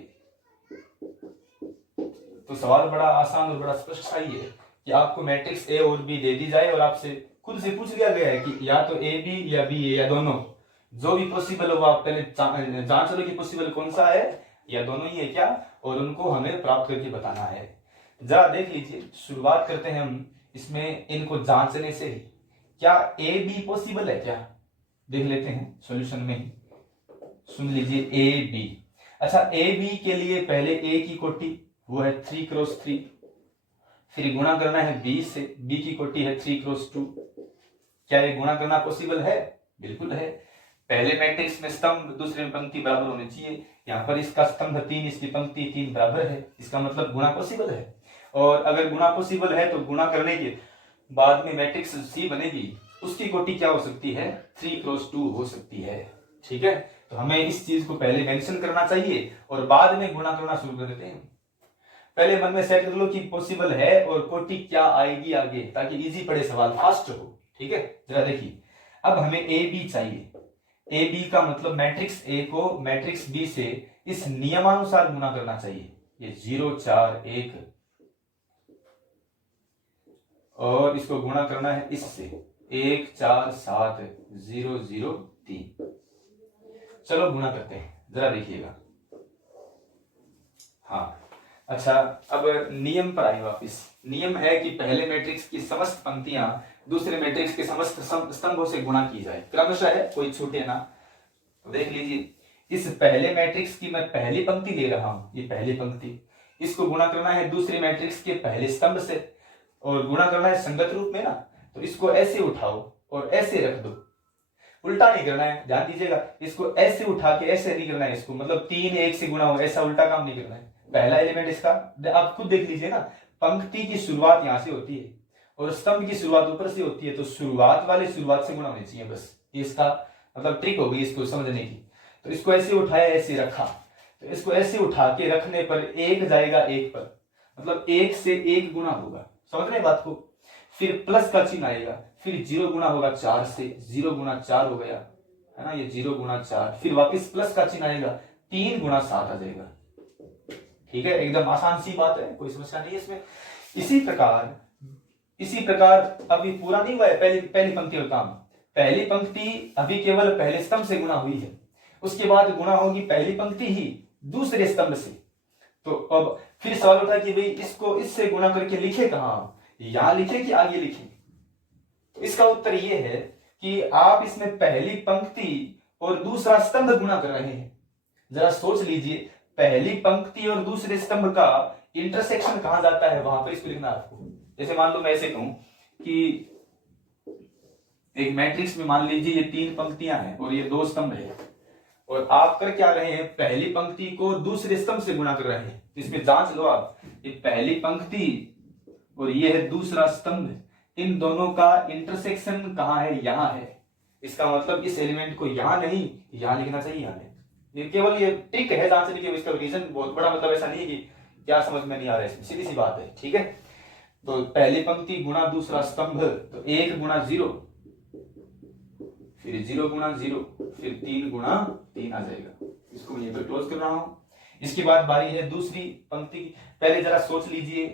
तो सवाल बड़ा आसान और बड़ा स्पष्ट सा ही है कि आपको मैट्रिक्स ए और बी दे दी जाए और आपसे खुद से पूछ लिया गया है कि या तो ए बी या बी ए या दोनों, जो भी पॉसिबल हो वो आप पहले जांच लो कि पॉसिबल कौन सा है, या दोनों ही है क्या, और उनको हमें प्राप्त करके बताना है। जरा देख लीजिए, शुरुआत करते हैं हम इसमें इनको जांचने से ही। क्या ए बी पॉसिबल है क्या, देख लेते हैं सॉल्यूशन में ही। सुन लीजिए ए बी। अच्छा, ए बी के लिए पहले ए की कोटि वो है 3 क्रॉस 3, फिर गुणा करना है बी से, बी की कोटि है 3 क्रॉस 2। क्या ये गुणा करना पॉसिबल है? बिल्कुल है। पहले मैट्रिक्स में स्तंभ दूसरे में पंक्ति बराबर होने चाहिए, यहाँ पर इसका स्तंभ 3 इसकी पंक्ति 3 बराबर है, इसका मतलब गुणा पॉसिबल है। और अगर गुणा पॉसिबल है तो गुणा करने के बाद में मैट्रिक्स सी बनेगी, उसकी कोटि क्या हो सकती है? 3 क्रॉस 2 हो सकती है। ठीक है, तो हमें इस चीज को पहले मेंशन करना चाहिए और बाद में गुणा करना शुरू कर देते हैं। पहले मन में सेट कर लो कि पॉसिबल है और कोटि क्या आएगी आगे, ताकि इजी पड़े, सवाल फास्ट हो। ठीक है, जरा देखिए, अब हमें ए बी चाहिए। ए बी का मतलब मैट्रिक्स ए को मैट्रिक्स बी से इस नियमानुसार गुणा करना चाहिए। ये 0 4 1 और इसको गुणा करना है इससे 1 4 7 0 0 3। चलो गुणा करते हैं, जरा देखिएगा। हाँ, अच्छा, अब नियम पर आए वापिस। नियम है कि पहले मैट्रिक्स की समस्त पंक्तियां दूसरे मैट्रिक्स के समस्त स्तंभों से गुणा की जाए, क्रमशः है, कोई छूटे ना। तो देख लीजिए, इस पहले मैट्रिक्स की मैं पहली पंक्ति ले रहा हूं, ये पहली पंक्ति, इसको गुणा करना है दूसरे मैट्रिक्स के पहले स्तंभ से और गुणा करना है संगत रूप में ना। तो इसको ऐसे उठाओ और ऐसे रख दो, उल्टा नहीं करना है, ध्यान दीजिएगा। इसको ऐसे उठा के ऐसे नहीं करना है, इसको मतलब 3 1 से गुणा हो, ऐसा उल्टा काम नहीं करना है। पहला एलिमेंट इसका, आप खुद देख लीजिए ना, पंक्ति की शुरुआत यहां से होती है और स्तंभ की शुरुआत ऊपर से होती है, तो शुरुआत वाले शुरुआत से गुणा होनी चाहिए बस। ये इसका मतलब ट्रिक होगी इसको समझने की। तो इसको ऐसे उठाया, ऐसे रखा, तो इसको ऐसे उठा के रखने पर 1 जाएगा 1 पर, मतलब 1 से 1 गुणा होगा, समझ रहे बात को। फिर प्लस का चिन्ह आएगा, फिर 0 गुणा होगा 4 से, 0 गुणा 4 हो गया, है ना, ये 0 गुणा 4, फिर वापिस प्लस का चिन्ह आएगा, 3 गुणा 7 आ जाएगा। ठीक है, एकदम आसान सी बात है, कोई समस्या नहीं है इसमें। इसी प्रकार अभी पूरा नहीं हुआ है पहली पंक्ति का काम। पहली पंक्ति अभी केवल पहले स्तंभ से गुणा हुई है, उसके बाद गुणा होगी पहली पंक्ति ही दूसरे स्तंभ से। तो अब फिर सवाल उठा कि भाई इसको इससे गुणा करके लिखे कहां, यहां लिखे कि आगे लिखे? इसका उत्तर यह है कि आप इसमें पहली पंक्ति और दूसरा स्तंभ गुणा कर रहे हैं। जरा सोच लीजिए, पहली पंक्ति और दूसरे स्तंभ का इंटरसेक्शन कहां जाता है, वहां पर इसको लिखना आपको। जैसे मान लो मैं ऐसे कहूं कि एक मैट्रिक्स में मान लीजिए ये 3 पंक्तियां हैं और ये 2 स्तंभ है, और आप कर क्या रहे हैं, पहली पंक्ति को दूसरे स्तंभ से गुणा कर रहे हैं। इसमें जांच लो आप, ये पहली पंक्ति और ये है दूसरा स्तंभ, इन दोनों का इंटरसेक्शन कहां है, यहां है। इसका मतलब इस एलिमेंट को यहां नहीं, यहां लिखना चाहिए, यहां। ये केवल ये ट्रिक है जांचने की, इसका रीजन बहुत बड़ा, मतलब ऐसा नहीं है कि क्या समझ में नहीं आ रहा है, सीधी सी बात है। ठीक है, तो पहली पंक्ति गुणा दूसरा स्तंभ, तो 1 गुणा 0, फिर 0 गुणा 0, फिर 3 गुणा 3 आ जाएगा। इसको मैं यहीं पर क्लोज कर रहा हूं। इसके बाद बारी है दूसरी पंक्ति की। पहले जरा सोच लीजिए,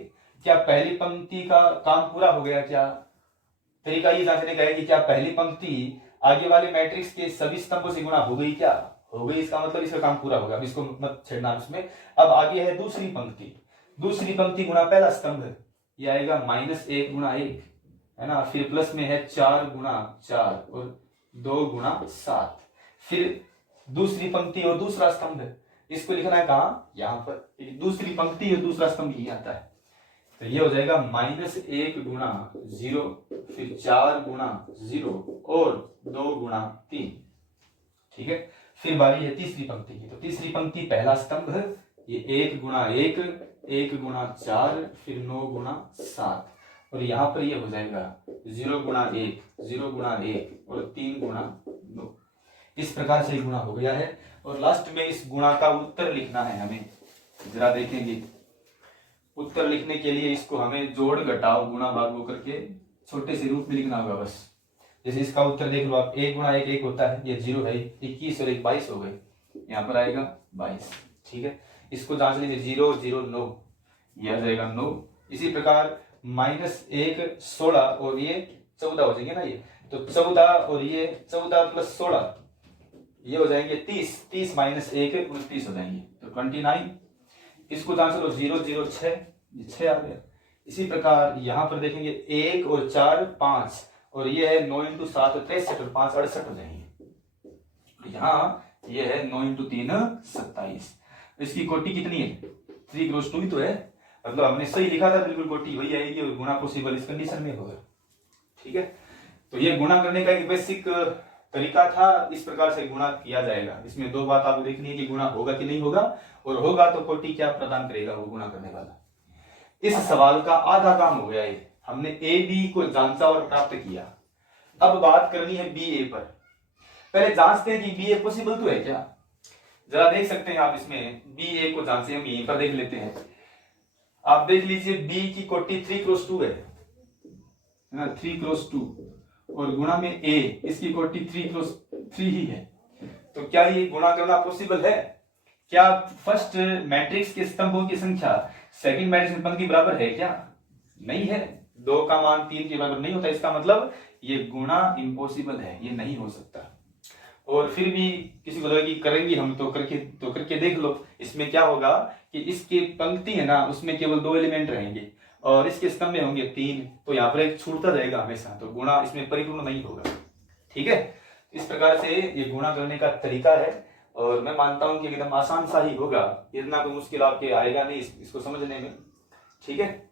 क्या पहली पंक्ति का काम पूरा हो गया? क्या तरीका ये जांचने का है कि क्या पहली पंक्ति आगे वाले मैट्रिक्स के सभी स्तंभों से गुणा हो गई? क्या हो गई, इसका मतलब इसका काम पूरा होगा। अब इसको मत छेड़ना उसमें। अब आगे है दूसरी पंक्ति, दूसरी पंक्ति गुणा पहला स्तंभ, ये आएगा -1 गुणा 1, है ना, फिर प्लस में है 4 गुणा 4 और 2 गुणा 7, फिर दूसरी पंक्ति और दूसरा स्तंभ, इसको लिखना है कहाँ, यहाँ पर। दूसरी पंक्ति और दूसरा स्तंभ ये आता है, तो ये हो जाएगा -1 गुणा 0, फिर 4 गुणा 0 और 2 गुणा 3। ठीक है, फिर बारी है तीसरी पंक्ति की। तो तीसरी पंक्ति पहला स्तंभ, ये 1 गुणा 1, 1 गुणा 4, फिर 9 गुणा 7, और यहाँ पर ये हो जाएगा 0 गुणा 1, 0 गुणा 1 और 3 गुणा 2। इस प्रकार से गुणा हो गया है, और लास्ट में इस गुणा का उत्तर लिखना है हमें। जरा देखेंगे, उत्तर लिखने के लिए इसको हमें जोड़ घटाव गुणा भाग करके छोटे से रूप में लिखना होगा बस। जैसे इसका उत्तर देख लो आप, 1 गुणा 1 1 होता है, ये 0 है, 21 और 1 22 हो गए, यहाँ पर आएगा 22। ठीक है, इसको जांच लीजिए, 0 0 9, ये आ जाएगा 9। इसी प्रकार -1 16 और ये 14 हो जाएंगे ना, ये तो 14 और ये 14 + 16 ये हो जाएंगे 30, 30 - 1 29 हो जाएंगे, तो 29। इसको जांच लो, 0 0 6, ये 6 आ गया। इसी प्रकार यहाँ पर देखेंगे 1 और 4 5, और ये है 9 × 7 63 और 5 68 हो जाएंगे। यहाँ ये है 9 × 3 27। इसकी कोटि कितनी है? 3 × 2 ही तो है, मतलब हमने सही लिखा था, बिल्कुल कोटि वही आएगी और गुणा पॉसिबल इस कंडीशन में होगा। ठीक है, तो ये गुणा करने का एक बेसिक तरीका था, इस प्रकार से गुणा किया जाएगा। इसमें दो बात आपको देखनी है कि गुणा होगा कि नहीं होगा, और होगा तो कोटि क्या प्रदान करेगा वो गुणा करने वाला। इस सवाल का आधा काम हो गया है, हमने ए बी को जांचा और प्राप्त किया। अब बात करनी है बी ए पर। पहले जांचते हैं कि बी ए पॉसिबल तो है क्या। जरा देख सकते हैं आप, इसमें बी ए को जांचे, हम यहीं पर देख लेते हैं। आप देख लीजिए, बी की कोटि 3 × 2 है ना, 3 × 2, और गुणा में ए, इसकी कोटि 3 × 3 ही है। तो क्या ये गुणा करना पॉसिबल है? क्या फर्स्ट मैट्रिक्स के स्तंभों की संख्या सेकंड मैट्रिक्स की पंक्ति बराबर है क्या? नहीं है, 2 का मान 3 के बराबर नहीं होता। इसका मतलब ये गुणा इम्पॉसिबल है, ये नहीं हो सकता। और फिर भी किसी को लगे कि करेंगे हम, तो करके देख लो। इसमें क्या होगा कि इसकी पंक्ति है ना, उसमें केवल 2 एलिमेंट रहेंगे और इसके स्तंभ में होंगे 3, तो यहाँ पर एक छूटता रहेगा हमेशा, तो गुणा इसमें परिपूर्ण नहीं होगा। ठीक है, इस प्रकार से ये गुणा करने का तरीका है, और मैं मानता हूं कि एकदम आसान सा ही होगा, इतना कोई मुश्किल आपके आएगा नहीं इसको समझने में। ठीक है।